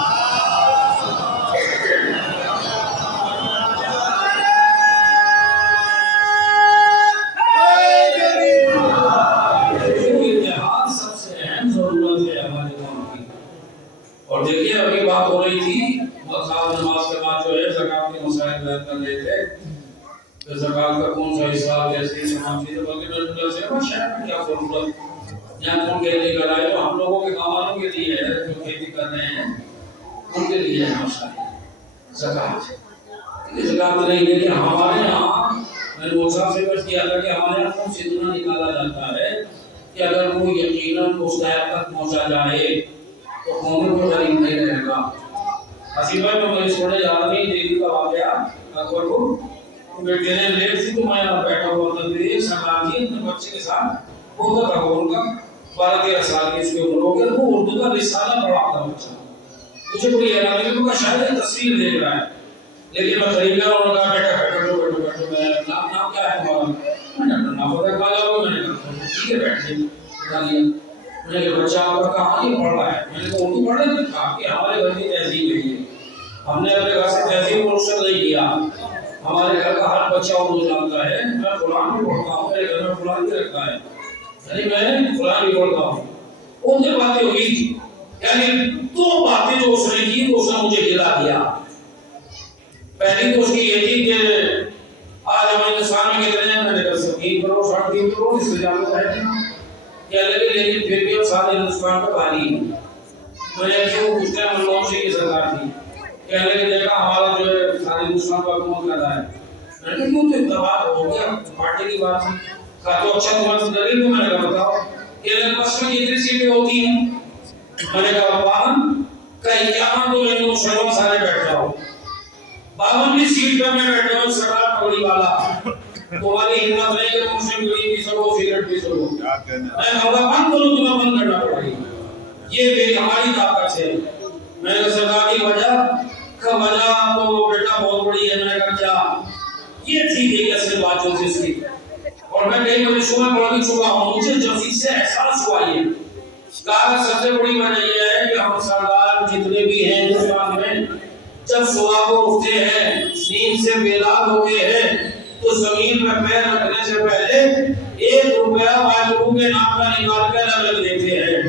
اور دیکھیے ابھی بات ہو رہی تھی مقام نماز کے بعد جو ہے زکات کے مسائل بیان کر رہے تھے کہ زکات کا کون سا حصہ جیسے تمام چیزیں باقی میں سے شہر میں کیا ضرورت یہاں کون کے لیے کرائے تو ہم لوگوں کے کامانوں کے لیے ہے جو کھیتی کر رہے ہیں ان کے لیے ہے مسائل زکات. زکات نہیں لیکن ہمارے یہاں میں نے وہ صاحب سے بس کیا تھا کہ ہمارے یہاں کون سی دنیا نکالا جاتا ہے کہ اگر وہ یقیناً مستحق تک پہنچا جائے تو قوم کو غریب نہیں رہے گا. حسین بھائی میں مجھے چھوڑے جا رہا نہیں دلی کا واقعہ اکبر کو بیٹے نے لیٹ تھی تو میں یہاں بیٹھا ہوا تھا میری سردار جی اپنے بچے کے ساتھ ہوتا تھا ان کا 12-13 سال کی اس کی عمر ہو گئی. وہ اردو کا رسالہ پڑھا تھا بچہ. مجھے بڑی حیرانی ہوئی کہ شاید یہ تصویر دیکھ رہا ہے لیکن میں قریب گیا اور کہا بیٹھو میں نام کیا ہے تمہارا؟ میں نے نام پتہ کہا جاؤ. میں نے کہا ٹھیک ہے بیٹھے بتا دیا. میں نے کہا بچہ آپ کا کہاں یہ پڑھ رہا ہے؟ میں نے کہا اردو پڑھ رہے تھے. کہا کہ ہمارے گھر کی تہذیب ہے ہم نے اپنے گھر سے تہذیب کو رخصت نہیں کیا. ہمارے گھر کا ہر بچہ اردو جانتا ہے. میں قرآن بھی پڑھتا ہوں میرے گھر میں قرآن بھی رکھا ہے یعنی میں قرآن بھی پڑھتا ہوں. ان سے باتیں ہوئی تھی یعنی 2 باتیں جو اس نے کی تو اس نے مجھے گلا دیا. پہلی تو اس کی یہ تھی کہ آج ہم ہندوستان میں کتنے ہیں؟ میں نے کہا 3 کروڑ 3.5 کروڑ اس سے زیادہ ہے کیا لگے لیکن پھر بھی اب سارے ہندوستان کا خالی ہے. میں نے کیوں پوچھتے ہیں منموہن سنگھ کی سرکار تھی کیا لگے دیکھا ہمارا جو ہے سارے ہندوستان کا حکومت کر رہا ہے. میں نے کہا کیوں تو اتفاق ہو گیا پارٹی کی بات تھی. کہا تو اچھا تمہارا دلیل تو میں نے کہا بتاؤ کہ بس میں کتنی سیٹیں ہوتی ہیں؟ میں نے کہا 52 کہ یہاں تو ہندو مسلمان سارے بیٹھ جاؤ 52ویں سیٹ پہ میں بیٹھا ہوں سردار پگڑی والا. تمہاری ہمت نہیں کہ تم مسلم گلی پی سکو سگریٹ پی سکو. میں کہا بند کرو تمہیں بند کرنا پڑے گی یہ میری ہماری طاقت ہے. میں نے کہا سردار کی وجہ تو بیٹا بہت بڑی ہے. میں نے کہا کیا یہ تھی کہ اصل بات جو تھی اس کی اور میں کئی بڑی صبح پڑھ چکا ہوں. مجھے جب اس سے احساس ہوا یہ کہا سب سے بڑی وجہ یہ ہے کہ ہم سردار جتنے بھی ہیں ہندوستان میں جب صبح کو اٹھتے ہیں نیند سے بیدار ہوتے ہیں تو زمین پر پیر رکھنے سے پہلے 1 روپیہ واحد کے نام کا نکال کر رکھ دیتے ہیں.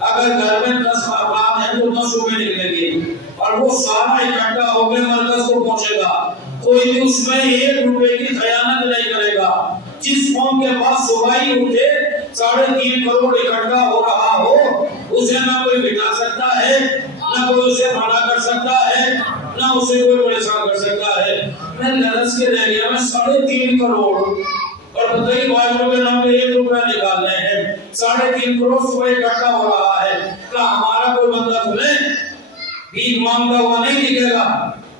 اگر گھر میں 10 افراد ہیں تو 10 روپے نکلیں گے اور وہ سارا اکٹھا ہو کے مرکز کو پہنچے گا. کوئی بھی اس میں 1 روپے کی خیانت نہیں کرے گا. جس قوم کے پاس صبح ہی اٹھے 3.5 کروڑ اکٹھا ہو رہا ہو اسے نہ کوئی بٹا سکتا ہے نہ کوئی اسے منع کر سکتا ہے نہ اسے کوئی پریشان کر سکتا ہے. میں لرز کے رہ گیا. میں 3.5 کروڑ اور بتائیے والوں کے نام پہ 1 روپیہ نکالنے ہیں 3.5 کروڑ صبح اکٹھا ہو رہا ہے. کیا ہمارا کوئی بندہ تمہیں بھیک مانگتا ہوا نہیں دکھے گا؟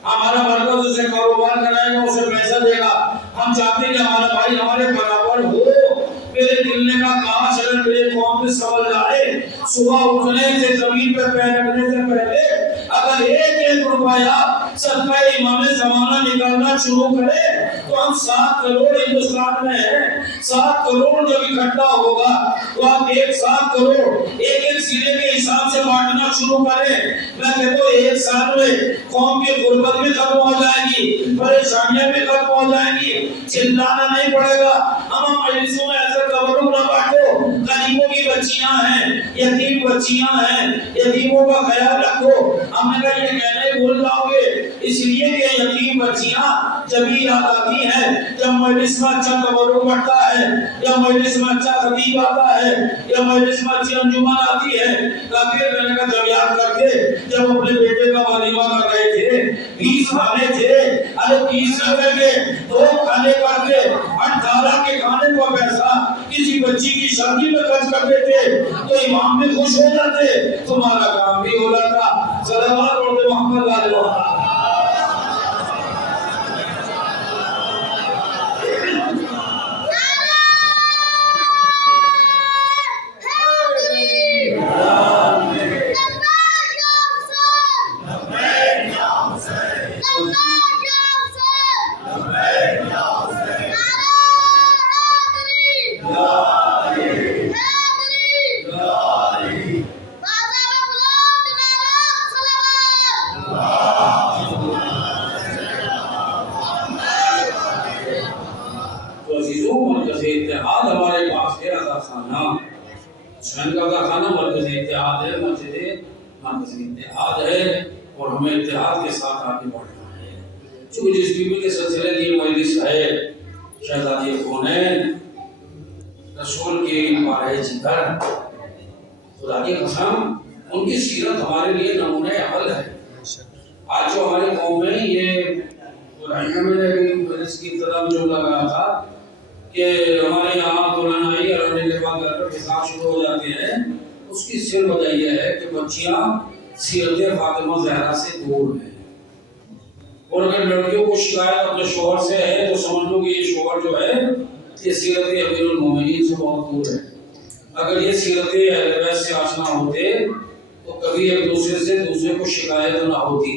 ہمارا مرکز اسے کاروبار کرائے گا اسے پیسہ دے گا. ہم چاہتے ہیں کہ ہمارا بھائی ہمارے برابر ہو. میرے دل نے کہا کاش اگر میرے قوم میں سمجھ آئے صبح اٹھنے سے زمین پہ پیر رکھنے سے پہلے اگر 1 روپیہ صدقہ امام زمانہ نکالنا شروع کرے تو ہم 7 کروڑ ہندوستان میں ہیں. 7 کروڑ جب اکٹھا ہوگا تو آپ 7 کروڑ ایک سینے کے حساب سے بانٹنا شروع کریں. میں کہتا ہوں 1 سال میں قوم کی غربت بھی ختم ہو جائے گی پریشانیاں بھی ختم ہو جائیں گی. چلانا نہیں پڑے گا. ہم مجلسوں میں ایسے تورم نہ بانٹو. غریبوں کی بچیاں ہیں یتیم بچیاں ہیں یتیموں کا خیال رکھو. ہم نے کہا یہ کہنا ہی بھول جاؤ گے اس لیے کہ یتیم بچیاں جب ہی یاد آتی ہیں جب مجلس میں اچھا تورم بڑھتا ہے یا مجلس میں اچھا خطیب آتا ہے یا مجلس میں اچھی انجمن آتی ہے. کافی میں نے کہا جب یاد کرتے جب اپنے بیٹے کا ولیمہ کر رہے تھے 20 کھانے تھے ارے 20 روپے کے 2 کھانے کر کے 18 کے کھانے کا پیسہ کسی بچی کی شادی میں خرچ کر دیتے تو امام بھی خوش ہو جاتے تمہارا کام بھی ہو جاتا. صلوات پڑھتے محمد علیہ وسلم. اتحاد ہے اور ہمیں اتحاد کے ساتھ آگے بڑھنا ہے. چونکہ جس بیوی کے سلسلے کی مجلس ہے شہزادی کونین رسول کی بارے جگر خدا کی قسم ان کی سیرت ہمارے لیے نمونہ عمل ہے. آج جو ہماری قوم میں یہ برائیاں میں نے اس کی ابتدا میں جو لگا تھا کہ ہمارے یہاں قرآن آئی اور ہونے کے بعد گھر پر فساد شروع ہو جاتے ہیں، اس کی صرف وجہ یہ ہے کہ بچیاں سیرت فاطمہ زہرا سے دور ہیں، اور اگر لڑکیوں کو شکایت اپنے شوہر سے ہے تو سمجھ لو کہ یہ شوہر جو ہے یہ سیرت امیر المومنین سے بہت دور ہے۔ اگر یہ سیرت اہل بیت سے آشنا ہوتے تو کبھی ایک دوسرے کو شکایت نہ ہوتی،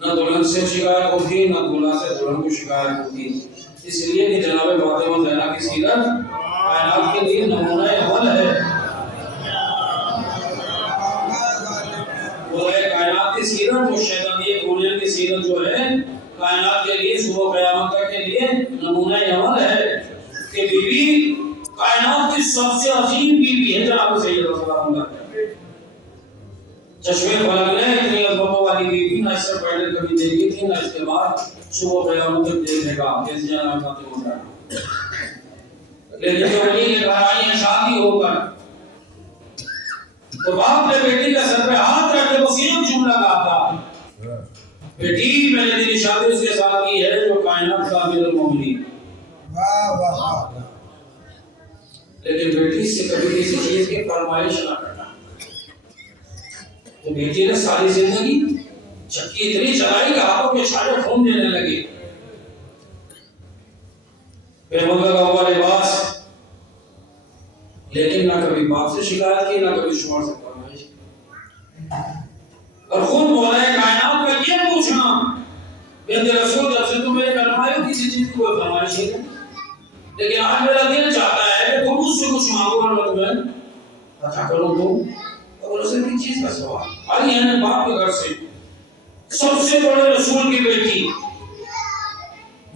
نہ دلہن سے شکایت ہوتی، نہ دلہا سے دلہن کو شکایت ہوتی۔ اس لیے کہ جناب فاطمہ زہرا کی سیرت کائنات کے لیے نمونہ عمل ہے، وہ ہے کائنات کی سیرت، وہ شیطانی کونین کی سیرت جو ہے کائنات کے لیے صبح قیامت کے لیے نمونہ عمل ہے کہ بی بی کائنات کی سب سے عظیم بی بی ہے جناب سیدنا صلی اللہ علیہ وسلم۔ چشمے فلک نے اتنی عظمتوں والی بی بی نہ اس سے پہلے کبھی دیکھی تھی، نہ اس کے بعد صبح قیامت تک دیکھنے کا جیسے جناب فاطمہ زہرا۔ لیکن جو ولی کے گھر آئی ہیں شادی ہو کر تو باپ نے بیٹی کا سر پہ ہاتھ رکھ کے وسیع جملہ کہا تھا، بیٹی میں نے تیری شادی اس کے ساتھ کی ہے جو کائنات کا امیر المومنین۔ لیکن بیٹی سے کبھی کسی چیز کی فرمائش نہ کرنا۔ تو بیٹی نے ساری زندگی چکی اتنی چلائی کہ ہاتھوں کے چھالے خون دینے لگے، پیغمبر کا ہوا لباس، لیکن نہ کبھی باپ سے شکایت کی، نہ کبھی شوہر سے فرمائش کی۔ اور خود مولا کائنات کا یہ پوچھنا بنت رسول جب سے تم میرے فرمائے ہو کسی چیز کی کوئی فرمائش ہے، لیکن آج میرا دل چاہتا ہے کہ تم مجھ سے کچھ مانگو اور میں تمہیں عطا کروں دوں۔ اور اسے کی چیز کا سوال آئی ہے باپ کے گھر سے سب سے بڑے رسول کی بیٹی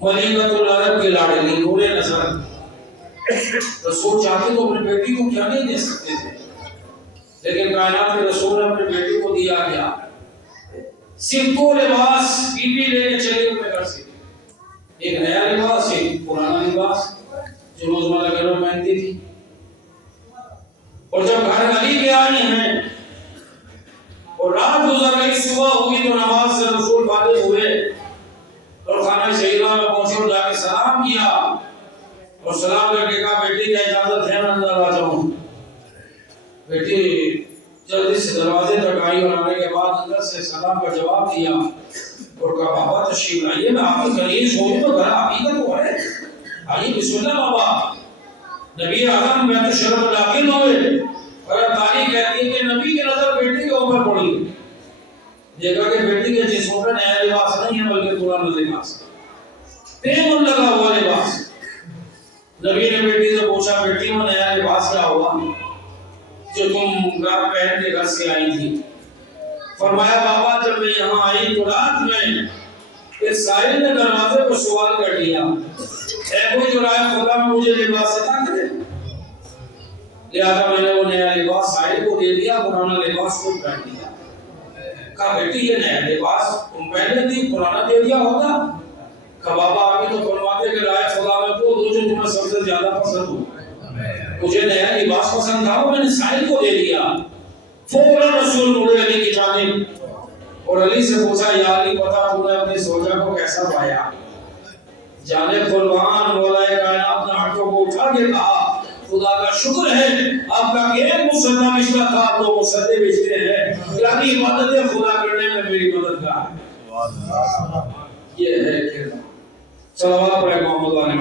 ملیکۃ العرب کی لاڈلی نور نظر، رسول چاہتے تو اپنی بیٹی کو کیا نہیں دے سکتے تھے، لیکن کائنات کے رسول نے اپنی بیٹی کو دیا کیا؟ صرف دو لباس بی بی لے کے چلے اپنے گھر سے، ایک نیا لباس ایک پرانا لباس جو روزمرہ گھر میں پہنتی تھی۔ اور جب گھر علی کے آئی ہیں اور رات گزر گئی، صبح ہوئی تو نماز سے رسول فارغ ہوئے اور خانہ شہیدہ میں پہنچے اور جا کے سلام کیا اور سلام کر کے کہا بیٹی کیا اجازت ہے میں اندر آ جاؤں؟ بیٹی جلدی سے دروازے تک آئی اور آنے کے بعد اندر سے سلام کا جواب دیا اور کہا بابا تشریف لائیے، میں آپ کی کنیز ہوئی تو گھر آپ ہی کا تو ہے، آئیے بسم اللہ بابا۔ نبی اعظم بیت الشرف میں داخل ہوئے اور تاریخ کہتی ہے کہ نبی کی نظر بیٹی کے اوپر پڑی، دیکھا کہ بیٹی کے جسم پہ نیا لباس نہیں ہے بلکہ پرانا لباس، پیمن لگا ہوا لباس۔ نبی نے بیٹی سے پوچھا بیٹی وہ نیا لباس کیا ہوا جو تم رات پہن کے گھر سے آئی تھی؟ فرمایا بابا جب میں یہاں آئی تو رات میں ایک سائل نے دروازے پر سوال کر لیا، اے کوئی جو رائے خدا میں مجھے لباس عطا کرے، لہذا میں نے وہ نیا لباس سائل کو دے دیا، پرانا لباس خود پہن لیا۔ کہا بیٹی یہ نیا لباس تم پہنے تھی پرانا دے دیا ہوگا؟ کہا بابا آپ تو فرماتے کہ رائے خدا میں وہ دو جو تمہیں سب سے زیادہ پسند ہو، مجھے نیا لباس پسند تھا وہ میں نے سائل کو دے دیا۔ فوراً رسول مڑے علی کی جانب اور علی سے پوچھا یا علی پتا تم نے اپنی زوجہ کو کیسا پایا؟ جانے قربان مولا کائنات نے ہاتھوں کو اٹھا کے کہا خدا کا شکر ہے آپ کا ایک مسلح رشتہ تھا تو مسلح رشتے ہیں، یعنی عبادت خدا کرنے میں میری مددگار ہے۔ یہ ہے کہ صلوات پڑھے محمد علیہ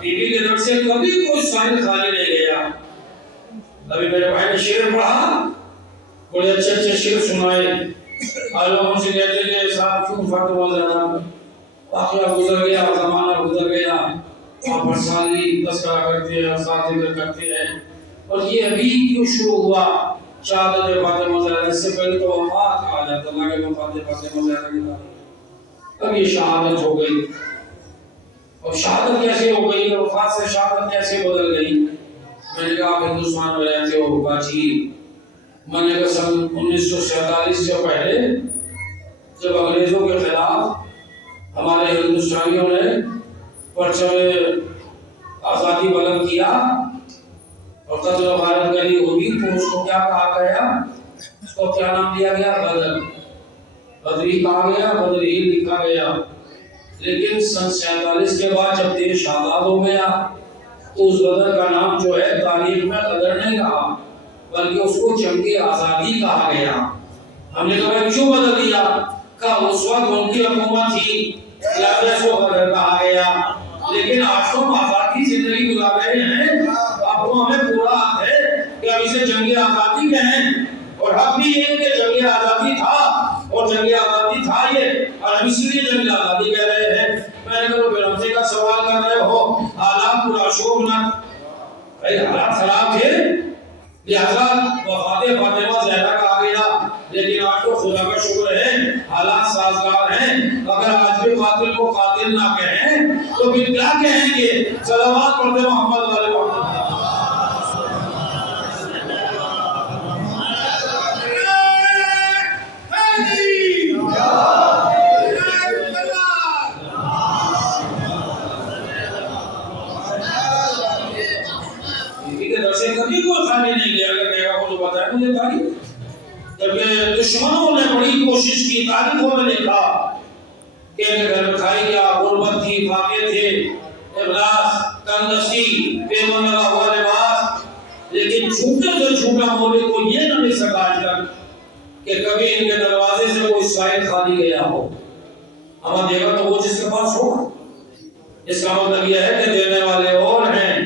بیوی کے در سے کبھی کوئی سائل خالی نہیں گیا۔ ابھی میرے بھائی نے شعر پڑھا، بڑے اچھے اچھے شعر سنائے، آج لوگ ہم سے کہتے ہیں کہ صاحب کیوں فاطمہ زہرا واقعہ گزر گیا، زمانہ گزر گیا، آپ ہر سال ہی تذکرہ کرتے ہیں، ہر سال ذکر کرتے ہیں، اور یہ ابھی کیوں شروع ہوا شہادت فاطمہ زہرا؟ اس سے پہلے تو وفات کہا جاتا اللہ کے وفات فاطمہ زہرا کی تاریخ، اب یہ شہادت ہو گئی۔ اور شہادت کیسے ہو گئی، وفات سے شہادت کیسے بدل گئی؟ میں نے کہا آپ ہندوستان میں رہتے ہو بابا جی، میں نے کہا سن 1947 سے پہلے جب انگریزوں کے خلاف ہمارے ہندوستانیوں نے پرچم آزادی بلند کیا اور قتل و غارت کری ہوئی تو اس کو کیا کہا گیا؟ کو کیا نام دیا گیا؟ بدر. بدری کہا گیا، بدری لکھا گیا. لیکن سن 47 کے بعد جب دیش آزاد ہو گیا تو اس بدر کا نام جو ہے تاریخ میں بدر نہیں رہا، بلکہ اس کو جنگ آزادی کہا گیا. ہم نے کہا کیوں بدل دیا؟ کہ اس وقت ان کی حکومت تھی، لہذا اس کو بدر کہا گیا. لیکن آج تو آزادی زندگی گزار رہے ہیں، اب تو ہمیں پورا حق ہے کہ ہم اسے جنگ آزادی کہیں، اور حق بھی یہ کہ جنگ آزادی تھا اور جنگ آزادی تھا یہ، اور ہم اسی لیے جنگ آزادی کہہ رہے ہیں. میں نے کہا پھر ہم سے کا سوال کر رہے ہو حالات پورا شوبناک، بھائی حالات خراب تھے لہذا وفات فاطمہ زہرا کہا گیا. لیکن آج تو خدا کا شکر ہے حالات سازگار ہیں. اگر آج بھی قاتل کو قاتل نہ کہیں تو پھر کیا کہیں گے؟ صلوات پڑھتے محمد علیہ وسلم. جبکہ دشمنوں نے بڑی کوشش کی، تاریخوں میں دیکھا کہ ان کے گھر میں کھائی گیا، غربت تھی، فاقے تھے، افلاس، تنگدستی، بے من لگا ہوا لباس. لیکن جھوٹے سے جھوٹا مولوی کو یہ نہ مل سکا آج تک کہ کبھی ان کے دروازے سے کوئی سائل خالی گیا ہو. ہمیں دیکھا تو وہ جس کے پاس ہوگا. اس کا مطلب یہ ہے کہ دینے والے اور ہیں،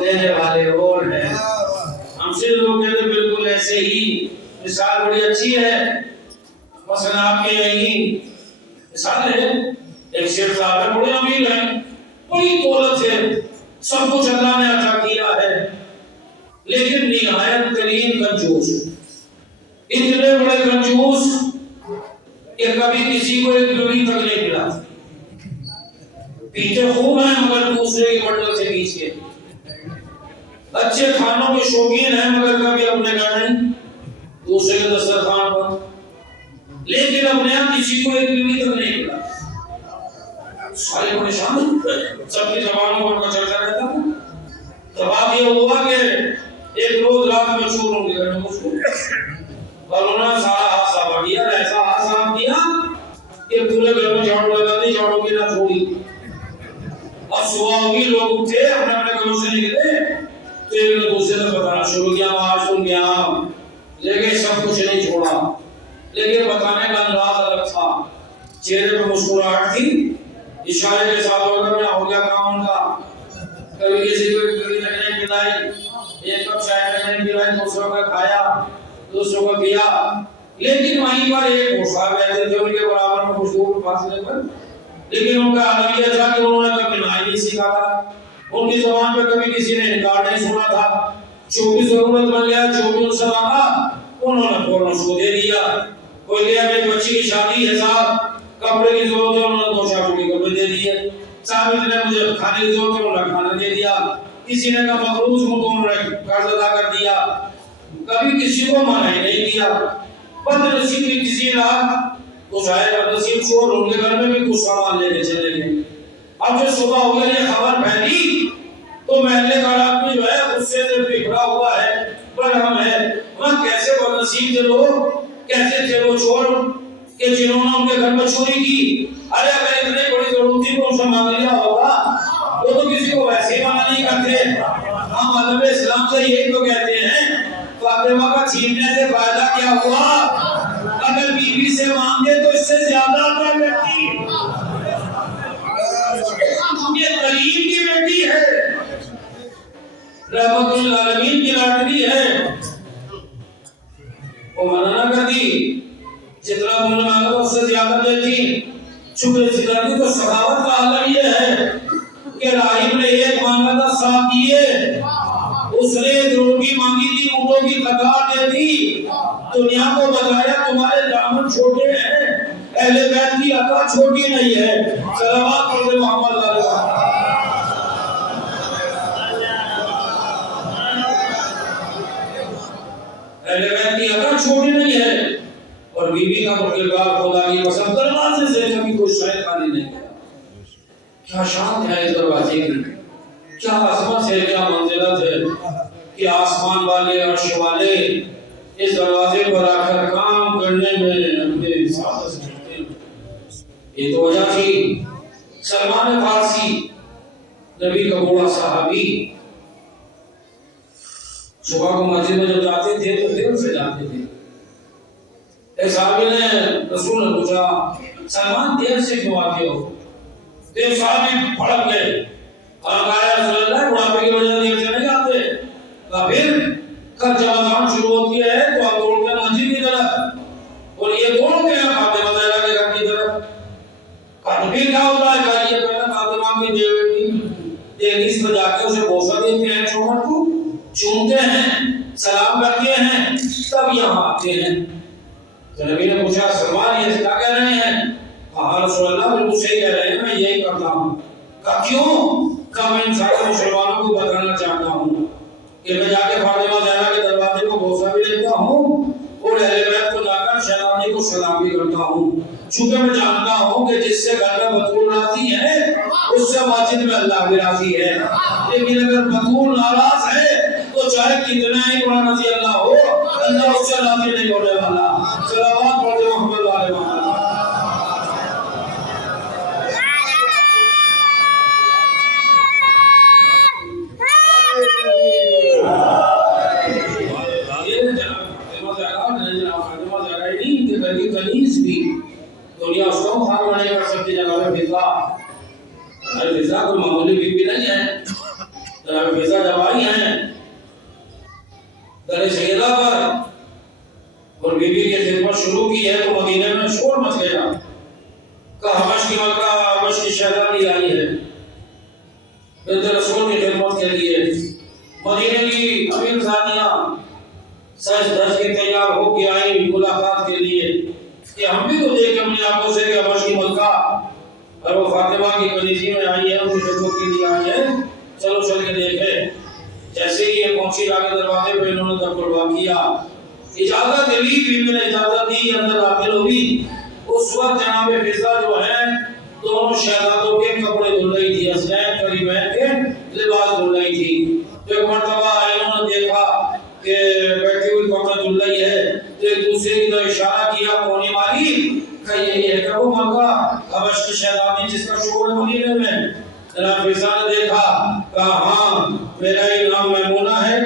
لینے والے اور ہیں. ہم سے لوگ کہتے ہیں بالکل ایسے ہی. مثال بڑی اچھی ہے، مثلا آپ کے یہی مثال ہے، ایک شیخ صاحب ہے، بڑے امیر ہیں، بڑی دولت ہے، سب کچھ اللہ نے عطا کیا ہے، لیکن نہایت ترین کنجوس. اتنے بڑے کنجوس کہ کبھی کسی کو ایک روٹی تک نہیں ملا. پیتے خوب ہیں مگر دوسرے کی بٹل سے پیچھے. اچھے کھانوں کے شوقین ہیں مگر کبھی اپنے گھر نہیں، دوسرے کے دسترخوان پر. لیکن اپنے یہاں کسی کو ایک بیوی تک نہیں ملا. سارے پریشان ہیں، سب کی زبانوں پر چلتا رہتا ہے. تو بات یہ ہوا کہ ایک روز رات میں چور ہوں گے گھر میں مجھ کو، اور انہوں نے سارا ہاتھ صاف کیا، ایسا ہاتھ صاف کیا کہ پورے گھر میں جھاڑو لگا دی، جھاڑو کی نہ چھوڑی. اب صبح ہوگی، لوگ اٹھے اپنے اپنے گھروں سے نکلے تو ایک نے دوسرے نے بتانا شروع کیا، آج تم گیا لیکن سب کچھ نہیں چھوڑا. لیکن بتانے کا انداز الگ تھا، چہرے پہ مسکراہٹ تھی، اشارے کے ساتھ ہو گیا کام ان کا. کبھی کسی کو کبھی نہیں پلائی، ایک کپ چائے نہیں پلائی، دوسروں کا کھایا، دوسروں کا پیا. لیکن وہیں پر ایک ہوشار رہتے تھے ان کے برابر میں کچھ دور فاصلے پر. لیکن ان کا عالم یہ تھا کہ انہوں نے کبھی نہ نہیں سیکھا تھا، ان کی زبان پہ کبھی کسی نے انکار نہیں سنا تھا. جو بھی ضرورت بن گیا، جو بھی ان سے مانگا انہوں نے فوراً اس کو دے دیا. کوئی لیا میری بچی کی شادی ہے صاحب، کپڑے کی ضرورت ہے، انہوں نے 2 شاپ کے کپڑے دے دیے. صاحب اتنے مجھے کھانے کی ضرورت ہے، انہوں نے کھانا دے دیا. کسی نے کہا مقروض ہوں تو انہوں نے قرض ادا کر دیا. کبھی کسی کو منع ہی نہیں کیا. بد نصیب کسی رات تو شاید بد نصیب چور ان کے گھر میں بھی کچھ سامان لے کے چلے گئے. اب جو صبح ہو گیا یہ خبر پھیلی تو محلے کا آدمی جو ہے غصے سے بگڑا ہوا ہے، برہم ہے. وہ کیسے بد نصیب تھے لوگ، کیسے تھے وہ چور کہ جنہوں نے ان کے گھر میں چوری کی. ارے اگر اتنی بڑی ضرورت تھی تو ان سے مانگ لیا ہوگا، وہ تو کسی کو ویسے ہی منع نہیں کرتے. ہم ادب اسلام سے یہی تو کہتے ہیں فاطمہ کا چھیننے سے فائدہ کیا ہوا؟ اگر بیوی سے مانگے تو اس سے زیادہ ادا کرتی. یہ کریم کی بیٹی ہے، رحمت للعالمین کی لاڈلی ہے، وہ منع نہ کرتی. جتنا تم نے مانگا اس سے زیادہ دیتی. شکر سکھاتی تو سخاوت کا عالم یہ ہے کہ راہب نے ایک مانگا تھا 7 دیے، اس نے 1 روٹی مانگی تھی، اونٹوں کی قطار دے دی. دنیا کو بتایا تمہارے دامن چھوٹے ہیں، اہل بیت کی عطا چھوٹی نہیں ہے. صلوات پڑھتے محمد علیہ وسلم. اہل بیت کی عطا چھوٹی نہیں ہے. اور بیوی کا پروردگار خدا کی قسم دروازے سے کبھی کوئی شے خالی نہیں کیا. کیا شان ہے اس دروازے کی، کیا عظمت ہے، کیا منزلت ہے کہ آسمان والے عرش والے اس دروازے پر آ کر کام کرنے میں اپنے ساتھ سمجھتے ہیں. یہ تو وجہ تھی. سلمان فارسی نبی کا بوڑھا صحابی صبح کو مسجد میں جب جاتے تھے تو دیر سے جاتے تھے. ایک صحابی نے رسول نے پوچھا سلمان دیر سے کیوں آتے ہو؟ تو صحابی بھڑک گئے اور کہا رسول اللہ بڑھاپے کی وجہ دیر سے نہیں آتے. کہا پھر کل جب اذان شروع ہوتی ہے تو آپ دوڑتے ہیں مسجد کی طرف اور یہ دوڑتے ہیں فاطمہ زہرا کے گھر کی طرف. کہا تو پھر کیا ہوتا ہے؟ کہا یہ پہلے فاطمہ کی دہلیز پر جا کے اسے بوسہ دیتے ہیں, چومر کو چومتے ہیں, سلام کرتے ہیں, تب یہاں آتے ہیں. تو نبی نے پوچھا سلمان یہ کیا کہہ رہے ہیں؟ کہا رسول اللہ بالکل صحیح کہہ رہے ہیں, میں یہی کرتا ہوں. کہا کیوں؟ کہا میں ان سارے مسلمانوں کو بتانا چاہتا ہوں کہ میں جا کے فاطمہ زہرا کے دروازے کو بوسہ بھی دیتا ہوں اور اہل بیت کو جا کر شہزادی کو سلام بھی کرتا ہوں. چونکہ میں جانتا ہوں کہ جس سے گھر میں بطول راضی ہے اس سے مسجد میں اللہ بھی راضی ہے. لیکن اگر بطول ناراض ہے تو چاہے کتنا ہی بڑا رضی اللہ ہو, اللہ اس سے راضی نہیں ہونے والا. صلوات پڑھتے محمد علیہ وسلم. دنیا اس کو خالی نہیں کر سکتی. جناب فضا کوئی معمولی بی بی نہیں ہے. جناب فضا جب آئی ہیں در سیدہ پر اور بی بی کی خدمت شروع کی ہے تو مدینے میں شور مچ گیا کہ حبش کی ملکہ حبش کی شہزادی آئی ہے بنت رسول کی خدمت کے لیے. مدینے کی امیر زادیاں سج دھج کے تیار ہو کے آئی ملاقات کے لیے کہ ہم بھی تو دیکھیں اپنے آنکھوں سے کہ حبش کی ملکہ اور وہ فاطمہ کی کنیزی میں آئی ہے, ان کی خدمت کے لیے آئی ہے, چلو چل کے دیکھیں. جیسے ہی یہ پہنچی آگے دروازے پہ انہوں نے دبکڑوا کیا. اجازت لی, بیوی نے اجازت دی, اندر داخل ہوئی. اس وقت جناب فضا جو ہے دونوں شہزادوں کے کپڑے دھل رہی تھی, حسنین قریبین کے لباس دھل رہی تھی. تو ایک مرتبہ انہوں نے دیکھا کہ بیٹھی ہوئی کپڑے دھل رہی ہے تو ایک دوسرے کی طرف اشارہ کیا, کونی ماری کہ یہ ہے کہ وہ ملکہ حبش کی شہزادی جس کا شور ہے مدینے میں. جناب فضا نے دیکھا, کہا ہاں میرا ہی نام میمونہ ہے,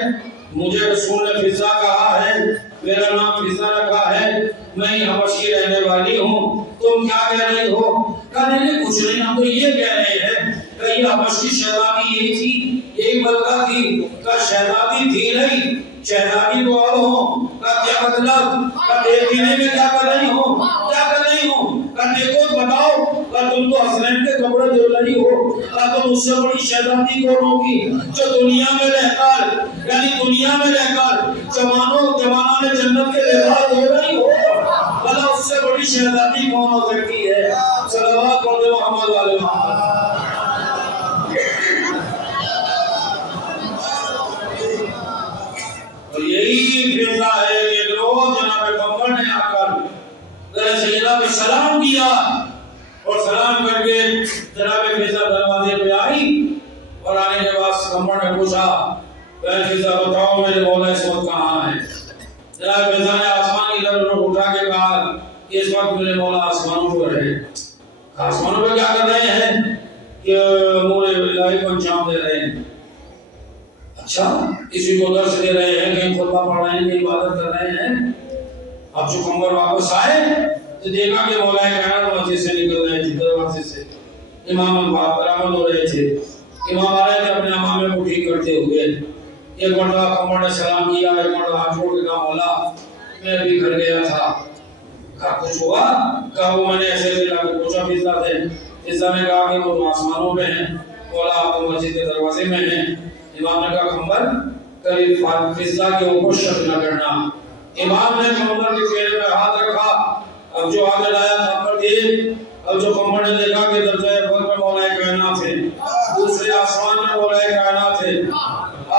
مجھے رسول نے فضا کہا ہے, میرا نام فضا رکھا ہے, میں ہی حبش کی رہنے والی ہوں, تم کیا کہہ رہی ہو؟ کہا نہیں کچھ نہیں, ہم تو یہ کہہ رہے ہیں کہ یہ حبش کی شہزادی یہی تھی, یہی ملکہ تھی. کہا شہزادی تھی نہیں, شہزادی تو اور ہو. کہا کیا مطلب؟ کہا دیکھ دینے میں کیا کر رہی ہو؟ کیا کر رہی ہو؟ کہا دیکھو بتاؤ. کہا تم تو حسنین کے کپڑے دھل رہی ہو. کہا تو مجھ سے بڑی شہزادی کون ہوگی جو دنیا میں رہ کر یعنی دنیا میں رہ کر جوانوں نے جنت کے لباس دھل رہی ہو؟ بھلا اس سے بڑی شہزادی کون ہو سکتی ہے؟ صلوات پڑھتے محمد علیہ وسلم. اور یہی فضا ہے کہ ایک روز جناب پیغمبر نے آ کر در سیدہ پہ سلام کیا اور سلام کر کے جناب فضا دروازے پہ آئی اور آنے کے بعد پیغمبر نے پوچھا اے فضا بتاؤ میرے مولا اس وقت کہاں ہے؟ جناب فضا نے آسمان کی طرف اٹھا کے کہا کہ اس وقت میرے مولا آسمانوں پر ہے. آسمانوں پہ کیا کر رہے ہیں؟ کہ امور الہی کو انجام دے رہے ہیں. اچھا کسی کو درس دے رہے ہیں, کہیں خطبہ پڑھ رہے ہیں, کہیں عبادت کر رہے ہیں. اب جو پیغمبر واپس آئے تو دیکھا کہ مولا کائنات مسجد سے نکل رہے تھے, دروازے سے امام برآمد ہو رہے تھے. امام آ رہے تھے اپنے امامے کو ٹھیک کرتے ہوئے. ایک مرتبہ پیغمبر نے سلام کیا, ایک مرتبہ ہاتھ جوڑ کے کہا مولا میں ابھی گھر گیا تھا. کہا کچھ ہوا؟ کہا وہ میں نے ایسے سے لا کے پوچھا فضا سے. فضا نے کہا کہ وہ تو آسمانوں پہ ہیں, مولا آپ تو مسجد کے دروازے میں ہیں. امام نے کہا پیغمبر کبھی فضا کے اوپر شک نہ کرنا. امام نے پیغمبر کے چہرے پہ ہاتھ رکھا. اب جو ہاتھ لایا تھا پر دے. اب جو پیغمبر نے دیکھا کہ درجہ اول میں مولا کائنات ہے, دوسرے آسمان میں مولا کائنات ہے,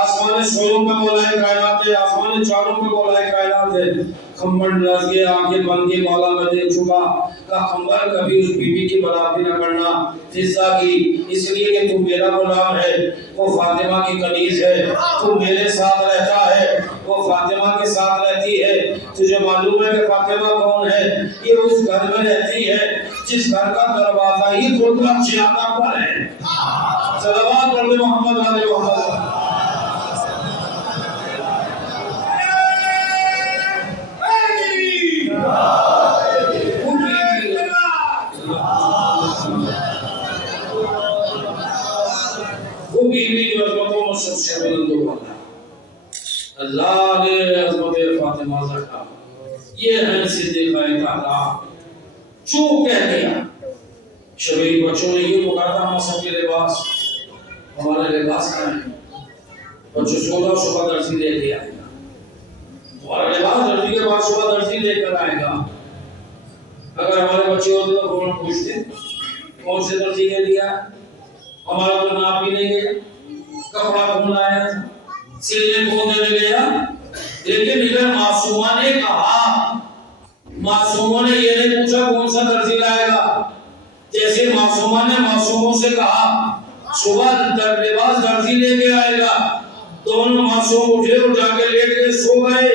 آسمان سویوں میں مولا کائنات ہے, آسمان چاروں میں مولا کائنات ہے. پیغمبر لرز گئے, آنکھیں بند کی, مولا میں دیکھ چکا. کہا پیغمبر کبھی اس بی بی کی برابری نہ کرنا فضا کی, اس لیے کہ تو میرا غلام ہے, وہ فاطمہ کی کنیز ہے, تو میرے ساتھ رہتا ہے, وہ وہ فاطمہ کے ساتھ رہتی ہے. تجھے معلوم ہے کہ فاطمہ کون ہے؟ یہ اس گھر میں رہتی ہے جس گھر کا دروازہ ہی خود شیعہ پر ہے. صلوات پڑھ محمد علیہ وسلم. وہ بیوی جو عظمتوں میں سب سے بلند والا اللہ نے عظمت فاطمہ زہرا یہ ہے صدیقہ اعلیٰ. چوپ کہہ دیا. شبیر بچوں نے یہ پکارا تھا ہم سب کے لباس ہمارے لباس کا ہے. بچوں 16 صبح درسی لے کے آئے گا. ہمارا لباس درسی کے بعد صبح درسی لے کر آئے گا. اگر ہمارے بچے ہوتے تو فوراً پوچھتے کون سے درسی کے لیا؟ ہمارا تو ناپ بھی نہیں گیا. کپڑا کون لایا تھا؟ سلنے کون دینے گیا؟ لیکن ادھر معصومہ نے کہا. معصوموں نے یہ نہیں پوچھا کون سا درسی لائے گا. جیسے معصومہ نے معصوموں سے کہا صبح لباس درسی لے کے آئے گا. دونوں معصوم اٹھے اور جا کے لیٹ کے سو گئے.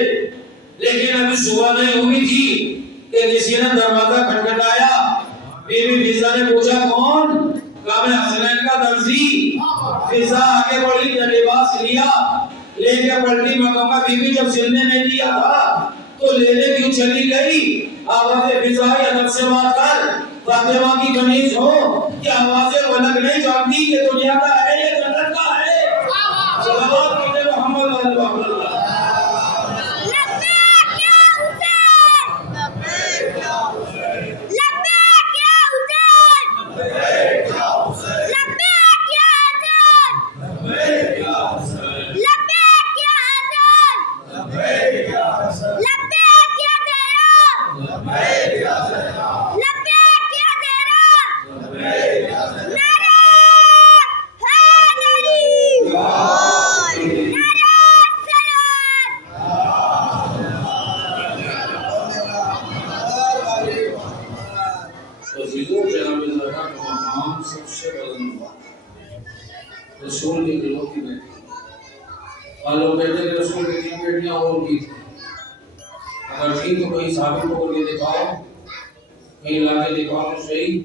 لیکن ابھی صبح نہیں ہوئی تھی کہ کسی نے دروازہ کھٹکھٹایا. بی بی فضا نے پوچھا کون؟ کہا میں حسنین کا درسی. فضا آگے بڑھی لباس لیا لے کے پلٹی. میں کہوں گا بی بی جب سلنے نہیں دیا تھا تو لینے کیوں چلی گئی؟ آواز فضا ادب سے بات کر. فاطمہ کی کنیز ہو کہ آوازیں ولگ نہیں جانتی کہ دنیا کا ہے یہ جنت کا ہے. صلوات پڑھے محمد علیہ وسلم. رسول کی دلوں کی بیٹی والوں کہتے کہ رسول کی 3 بیٹیاں اور بھی تھیں. اگر تھی تو کہیں ثابت ہو کے دکھاؤ, کہیں لا کے دکھاؤ صحیح.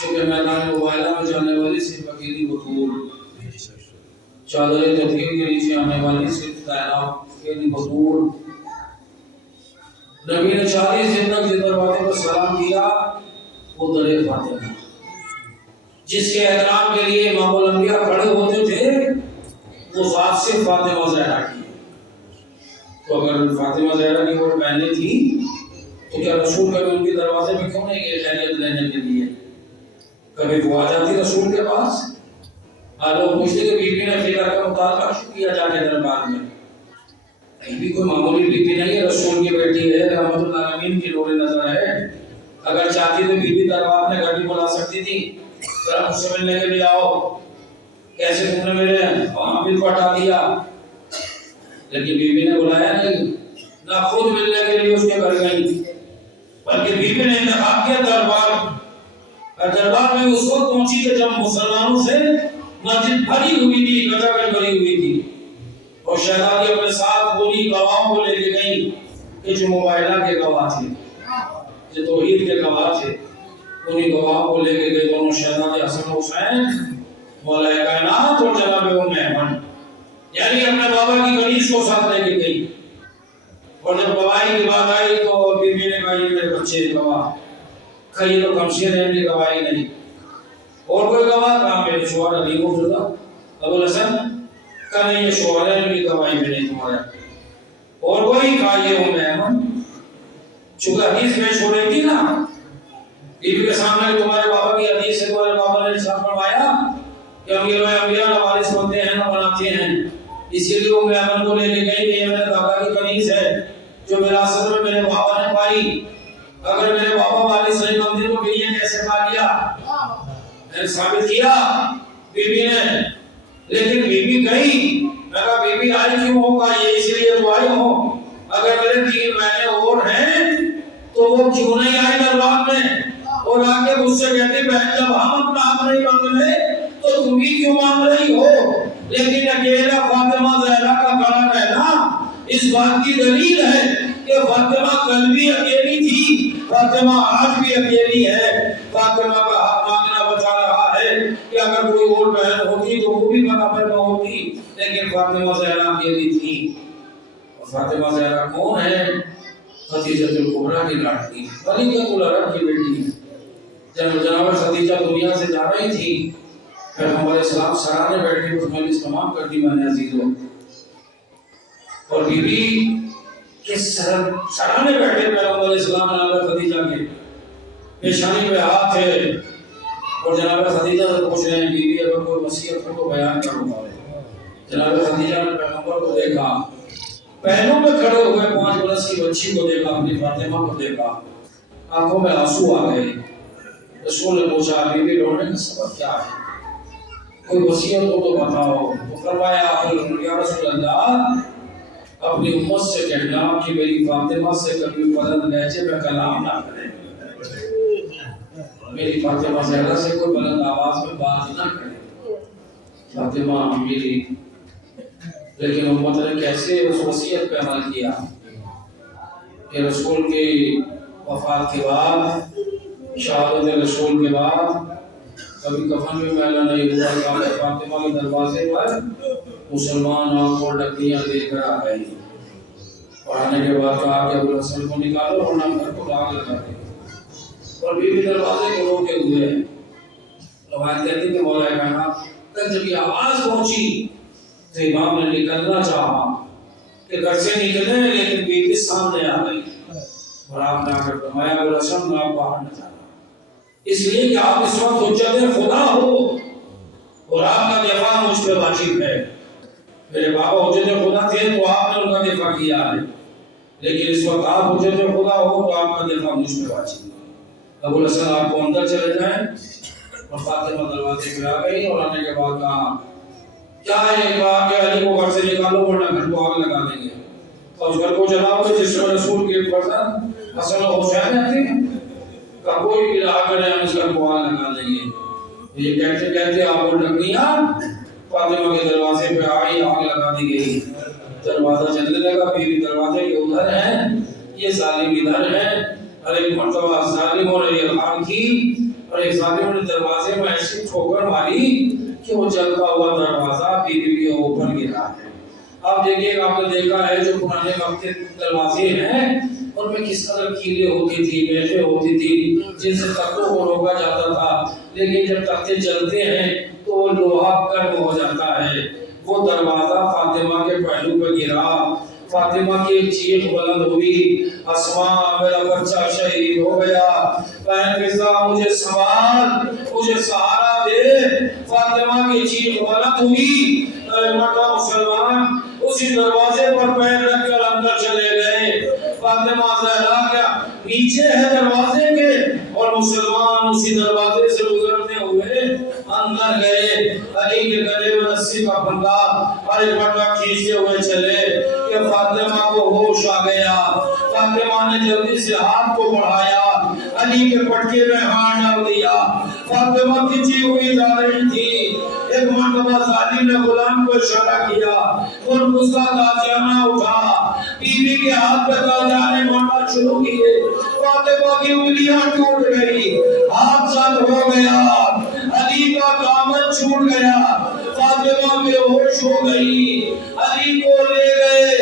چونکہ میدان مباہلہ میں جانے والی صرف اکیلی بطول, چادر تطہیر کے نیچے آنے والی صرف اکیلی بطول. نبی نے 40 دن تک جس دروازے پر سلام کیا وہ در فاطمہ, جس کے احترام کے لیے امام الانبیاء کھڑے ہوتے تھے وہ ذات سے فاطمہ زہرا کی. تو اگر فاطمہ زہرا کی وہ پہلے تھی تو کیا رسول کبھی ان کے دروازے پہ کیوں نہیں گئے خیریت لینے کے لیے؟ کبھی وہ آ جاتی رسول کے پاس. لوگ پوچھتے کہ بی بی نے فضا کا مطالبہ کیوں کیا جا کے دربار میں؟ بی بی کوئی معمولی بی بی نہیں ہے, رسول کی بیٹی ہے, رحمت اللہ العالمین کی نور نظر ہے. اگر چاہتی تو بی بی دربار میں گھر بھی بلا سکتی تھی, ذرا مجھ سے ملنے کے لیے آؤ, کیسے تم نے میرے عامل کو ہٹا دیا. لیکن بی بی نے بلایا نہیں, نہ خود ملنے کے لیے اس کے گھر گئی, بلکہ بی بی نے انتخاب کیا دربار. اور دربار میں اس وقت پہنچی کہ جب مسلمانوں سے مسجد بھری ہوئی تھی, گجاگج بھری ہوئی تھی, اور شہزادی اپنے ساتھ پوری گواہوں کو لے کے گئی کہ جو مباہلہ کے گواہ تھے, جو توحید کے گواہ تھے, انہیں گواہوں کو لے کے گئے. دونوں شہزادے حسن و حسین مولا کائنات اور جناب ام ایمن, یعنی اپنے بابا کی کنیز کو ساتھ لے کے گئی. اور جب گواہی کی بات آئی تو بی بی نے کہا یہ میرے بچے گواہ, کہیں تو کمشیر ہیں کی گواہی نہیں. اور کوئی گواہ؟ کہا میرے شوہر علی مرتضیٰ ابو الحسن. کہا نہیں یہ شوہر ہے, ان کی گواہی میں نہیں تمہارا. اور کوئی؟ کہا یہ ام ایمن. چونکہ حدیث میں چھوڑ رہی تھی نا بی بی کے سامنے, تمہارے بابا کی حدیث سے تمہارے بابا نے ارشاد فرمایا کہ امیر الانبیاء نہ وارث بنتے ہیں نہ بناتے ہیں. اسی لیے ام ایمن کو لے کے گئی کہ یہ میرے دادا کی کنیز ہے جو وراثت میں میرے بابا نے پائی. اگر میرے بابا وارث نہیں بنتے تو پھر یہ کیسے پا لیا؟ ثابت کیا بی بی نے. لیکن بی بی گئی, میں کہا بی بی آئی کیوں ہوگا؟ یہ اس لیے تو آئی ہو, اگر میرے 3 مہینے اور ہیں تو وہ کیوں نہیں آئی دربار میں؟ اور آگے مجھ سے کہتے بہن جب ہم اپنا حق نہیں مانگ رہے تو تم ہی کیوں مانگ رہی ہو؟ لیکن اکیلا فاطمہ زہرا کا کھڑا رہنا اس بات کی دلیل ہے کہ فاطمہ کل بھی اکیلی تھی، فاطمہ آج بھی اکیلی ہے۔ فاطمہ کا حق مانگنا بتا رہا ہے کہ اگر کوئی اور بہن ہوتی تو وہ بھی برابر نہ ہوتی، لیکن فاطمہ زہرا اکیلی تھی۔ اور فاطمہ زہرا کون ہے؟ خدیجہ الکبریٰ کی لاڈلی، ملکۃ العرب کی بیٹی ہے۔ جب جناب خدیجہ دنیا سے جا رہی تھی، پیغمبر اسلام سرانے بیٹھے تو مجلس تمام کر دی میں نے عزیزوں، اور بی بی کے سرانے بیٹھے پیغمبر اسلام جناب خدیجہ کے پیشانی پہ ہاتھ ہے، اور جناب خدیجہ سے پوچھ رہے ہیں بی بی اگر کوئی وصیت ہو تو بیان کرو۔ جناب خدیجہ نے پیغمبر کو دیکھا، پہلوں میں کھڑے ہوئے 5 برس کی بچی کو دیکھا، اپنی فاطمہ کو دیکھا، آنکھوں میں آنسو آ گئے۔ رسول نے پوچھا بی بی رونے کا سبب کیا ہے؟ کوئی وصیت ہو تو بتاؤ۔ تو فرمایا یا رسول اللہ اپنی امت سے کہنا کہ میری فاطمہ سے کبھی بلند لہجے میں کلام نہ کرے، میری فاطمہ زہرا سے کوئی بلند آواز میں بات نہ کرے، فاطمہ میری۔ لیکن امت نے کیسے اس وصیت پہ عمل کیا کہ رسول کی وفات کے بعد، شہادت رسول کے بعد کبھی کفن بھی میلا نہیں ہوا کہ فاطمہ کے دروازے پر مسلمان آنکھوں ڈکیاں دے کر آ گئے، اور آنے کے بعد کہا کہ ابو الحسن کو نکالو ورنہ گھر کو آگ لگا دیں، اور بیوی دروازے کو روکے ہوئے ہیں۔ روایت کہتی کہ مولا کائنات تک جب یہ آواز پہنچی تو امام نے نکلنا چاہا کہ گھر سے نکلے، لیکن بیوی سامنے آ گئی اور آپ نے آ کر فرمایا ابو الحسن میں آپ باہر نہ جانا، اس لیے کہ آپ اس وقت حجت خدا ہو اور آپ کا دفاع مجھ پہ واجب ہے۔ میرے بابا حجت خدا تھے تو آپ نے ان کا دفاع کیا ہے، لیکن اس وقت آپ حجت خدا ہو تو آپ کا دفاع مجھ پہ واجب ہے۔ ابو الحسن آپ کو اندر چلے جائیں، اور فاطمہ دروازے پہ آ گئی، اور آنے کے بعد کہا کیا ہے؟ کہا کہ علی کو گھر سے نکالو ورنہ گھر کو آگ لگا دیں گے، اور اس گھر کو جلاؤ گے جس میں رسول کے فرزند حسن و حسین رہتے ہیں، کہ کوئی بھی رہا کرے ہم اس گھر کو آگ لگا دیں گے۔ یہ کہتے کہتے آپ کو ڈکیاں فاطمہ کے دروازے پہ آئی، آگ لگا دی گئی، دروازہ چلنے لگا، بیوی دروازے کے ادھر ہیں، یہ ظالم ادھر ہے، اور ایک مرتبہ ظالموں نے یہ کام کی، اور ایک ظالم نے دروازے میں ایسی ٹھوکر ماری کہ وہ جلتا ہوا دروازہ بیوی کے اوپر گرا ہے۔ آپ دیکھیے آپ نے دیکھا ہے جو پرانے وقت کے دروازے ہیں ان میں کس طرح کیلیں ہوتی تھی، میخیں ہوتی تھی جن سے تختوں کو روکا جاتا تھا، لیکن جب تختے چلتے ہیں تو وہ لوہا گرم ہو جاتا ہے۔ وہ دروازہ فاطمہ کے پہلو پہ گرا، فاطمہ کی ایک چیخ بلند ہوئی، اسماء میرا بچہ شہید ہو گیا، بہن فضا مجھے سنبھال، مجھے سہارا دے۔ فاطمہ کی چیخ بلند ہوئی، مکہ مسلمان اسی دروازے پر پیر رکھ کر اندر چلے گئے۔ فاطمہ زہرا کیا نیچے ہے دروازے کے، اور مسلمان اسی دروازے سے گزرتے ہوئے اندر گئے۔ علی کے گلے میں رسی کا پھندا اور ایک بٹا کھینچتے ہوئے چلے کہ فاطمہ کو ہوش آ گیا۔ فاطمہ نے جلدی سے ہاتھ کو بڑھایا، علی کے پٹکے میں ہاتھ ڈال دیا۔ فاطمہ کھینچی ہوئی جا رہی تھی، ایک مرتبہ ظالم نے غلام کو اشارہ کیا اور اس کا تازیانہ اٹھا، بیوی کے ہاتھ پہ تازیانے مارنا شروع کیے۔ فاطمہ کی انگلیاں ٹوٹ گئی، ہاتھ سخت ہو گیا، علی کا دامن چھوٹ گیا، فاطمہ بے ہوش ہو گئی، علی کو لے گئے۔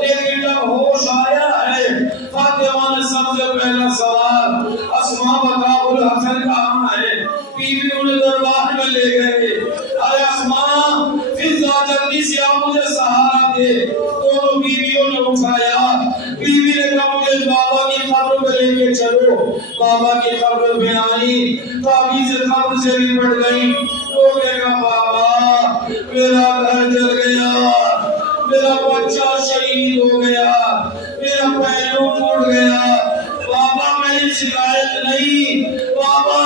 لیکن جب ہوش آیا ہے فاطمہ نے سب سے پہلا سوال اسماء بتا ابو الحسن کہاں ہے؟ بیوی انہیں دربار میں لے گئے، ارے اسماء فضا جلدی سے آ مجھے سہارا دے۔ دونوں بیویوں نے اٹھایا، بیوی نے کہا مجھے بابا کی قبر پہ لے کے چلو۔ بابا کی قبر پہ آئی، تعویذ قبر سے بھی پڑ گئی، رونے کا بابا میرا گھر جل گیا، میرا بچہ شہید ہو گیا، میرا پہلو ٹوٹ گیا، بابا میری شکایت نہیں۔ بابا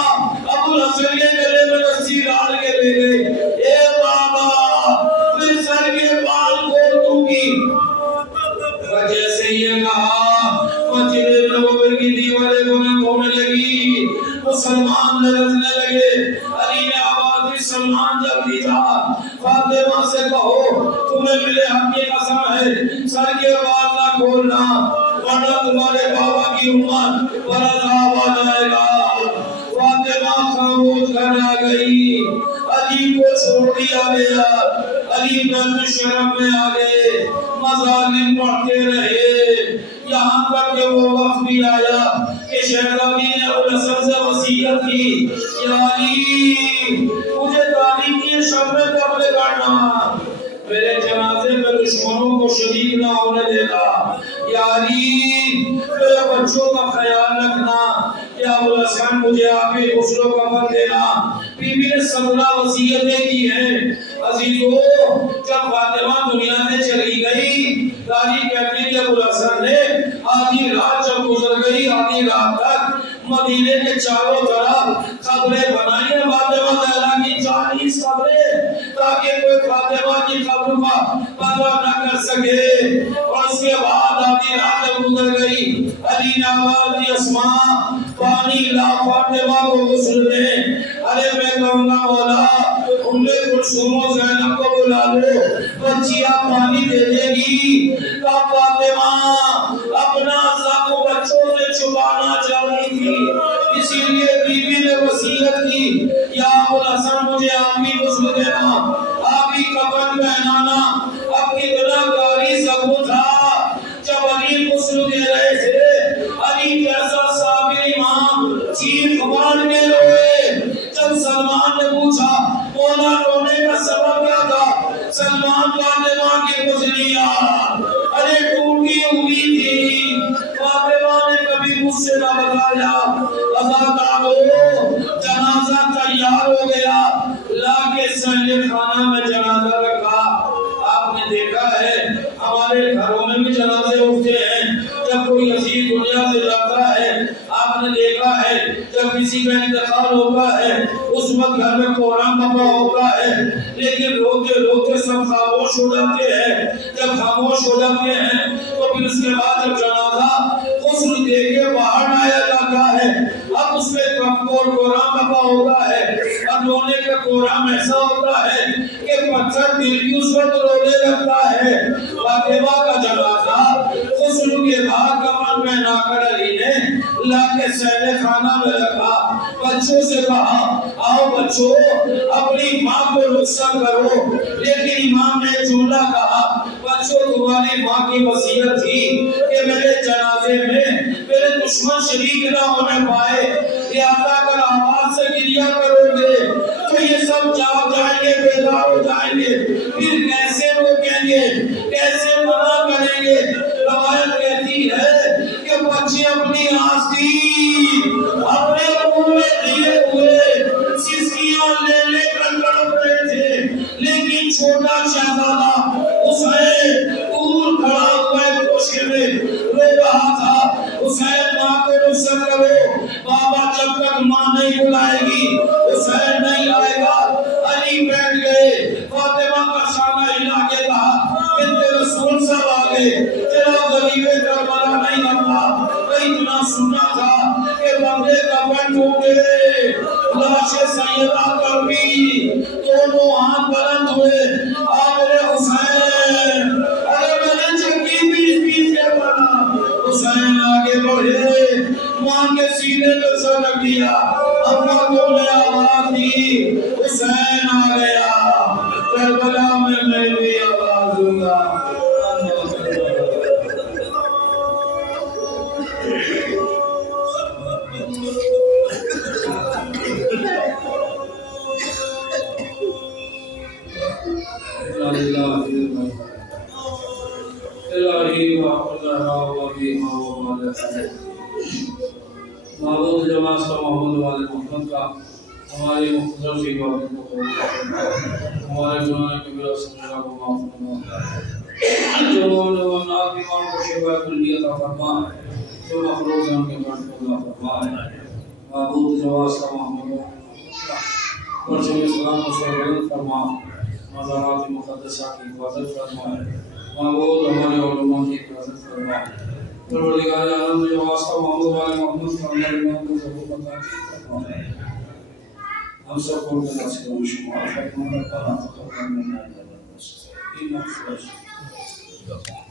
ابو الحسن کے گلے میں رسی ڈال کے لے گئے، اے بابا میرے سر کے بال کھول دوں گی۔ جیسے یہ کہا مسجد نبوی کی دیواریں بلند ہونے لگی، مسلمان لرزنے لگے۔ علی نے آواز دی سلمان جلدی جا۔ فاطمہ سے کہو تمہیں میرے حق کی قسم ہے سر کے بال نہ کھولنا ورنہ تمہارے بابا کی امت پر عذاب آ جائے گا۔ فاطمہ خاموش گھر آ گئی، علی کو چھوڑ دیا گیا، علی بن شرم میں آ گئے، مظالم پڑھتے رہے یہاں تک کہ وہ وقت بھی آیا کہ شہزادی نے ابوالحسن سے وصیت کی یا علی مجھے تعلیم کی شب میں قبل کرنا، میرے جنازے میں دشمنوں کو شریک نہ ہونے دینا، یا علی میرے بچوں کا خیال رکھنا، یا ابوالحسن مجھے آپ ہی غسل و کفن دینا۔ بی بی نے 17 وصیتیں کی ہیں۔ عزیزو جب فاطمہ دنیا سے چلی گئی داری کہتی کہ ابوالحسن نے آدھی رات جب گزر گئی، آدھی رات تک مدینے کے چاروں طرف قبریں بنائی ہیں فاطمہ زہرا کی 40 قبریں، تاکہ کوئی فاطمہ کی قبر کا پتہ نہ کر سکے۔ اور اس کے بعد آدھی رات جب گزر گئی علی نے آواز دی اسماء پانی لا فاطمہ کو غسل دے۔ ارے میں کہوں گا مولا ام کلثوم و زینب کو بلا لو، بچیاں پانی دے دے گی۔ تو فاطمہ اپنا زخم بچوں سے چھپانا چاہتی تھی، اسی لیے بی بی نے وصیت کی یا ابوالحسن مجھے آپ ہی غسل دینا، آپ ہی کفن پہنانا۔ اپنی گناہگاری زخم تھا جب علی غسل دے رہے تھے، علی جیسا صابر امام چیخ مار کے روئے۔ جب سلمان نے پوچھا مولا رونے کا سبب کیا تھا، سلمان فاطمہ کی غسلیاں ارے ٹوٹی ہوئی تھی، فاطمہ نے کبھی مجھ سے نہ بتایا۔ عزادارو جنازہ تیار ہو گیا، لا کے سہل خانہ میں جنازہ رکھا۔ آپ نے دیکھا ہے ہمارے گھروں میں بھی جنازے ہوتے ہیں، جب کوئی عزیز دنیا سے جاتا ہے، آپ نے دیکھا ہے جب کسی کا انتقال ہوتا ہے اس وقت گھر میں کوہرام بپا ہوتا ہے، لیکن روتے روتے سب خاموش ہو جاتے ہیں۔ جب خاموش ہو جاتے ہیں تو پھر اس کے بعد جب جنازہ غسل دے کے باہر آیا جاتا ہے، اب اس میں کوہرام بپا ہوتا ہے، اب رونے کا کوہرام ایسا ہوتا ہے کہ پتھر دل بھی اس وقت رونے لگتا ہے۔ فاطمہ کا جنازہ غسل کے بعد کفن پہنا کر علی نے لا کے سہل خانہ میں رکھا، بچوں سے کہا آؤ بچوں اپنی ماں کو رخصت کرو، لیکن امام نے جملہ کہا بچوں تمہاری ماں کی وصیت تھی کہ میرے جنازے میں میرے دشمن شریک نہ ہونے پائے، لہذا اگر آواز سے گریا کرو گے تو یہ سب جاگ جائیں گے، بیدار ہو جائیں گے، پھر کیسے روکیں گے، کیسے منع کریں گے۔ روایت کہتی ہے کہ بچے اپنی آستی اپنے منہ میں دیے ہوئے سسکیاں لے لے کر تڑپ رہے تھے، لیکن چھوٹا شہزادہ حسین دور کھڑا ہوئے کوشے میں رو رہا تھا۔ حسین ماں کو رخصت کرو، بابا جب تک ماں نہیں بلائے گی حسین نہیں آئے گا۔ علی بیٹھ گئے، فاطمہ کا شانہ ہلا کے کہا بنت رسول صاحب آگے تیرا غریب کربلا نہیں لگا، اتنا سنا تھا کہ بندے کفن ٹوٹے، لاش سیدہ کربی دونوں ہاتھ بلند ہوئے، آ میرے حسین، ارے میں نے چکی پیس کے بنا۔ حسین آگے بڑھے، ماں کے سینے پر سر رکھ دیا، اپنا تو نے آواز دی حسین آ گیا، کربلا میں بھی آواز دوں گا۔ معبود جماعت کا محمد والے محمد کا ہماری مختصر سی باتوں کو قبول فرما، ہمارے گناہ کبیرہ صغیرہ کو معاف فرما، جو مومنات ایمان کو شفا کلی عطا فرما، جو مخلوق ہیں ان کے قرض کو عطا فرما۔ معبود جماعت کا محمد پرچم اسلام کو سربلند فرما، مزارات مقدسہ کی حفاظت فرما، معبود ہمارے علماء کی حفاظت فرما، پروردگار عالم جو واسطہ محمد والے محمد صلی اللہ علیہ وسلم کو ضرور بتا فرما۔ ہم سب کو نصیب و شمار فرمائے. ربنا تقبل منا انك انت السميع العليم.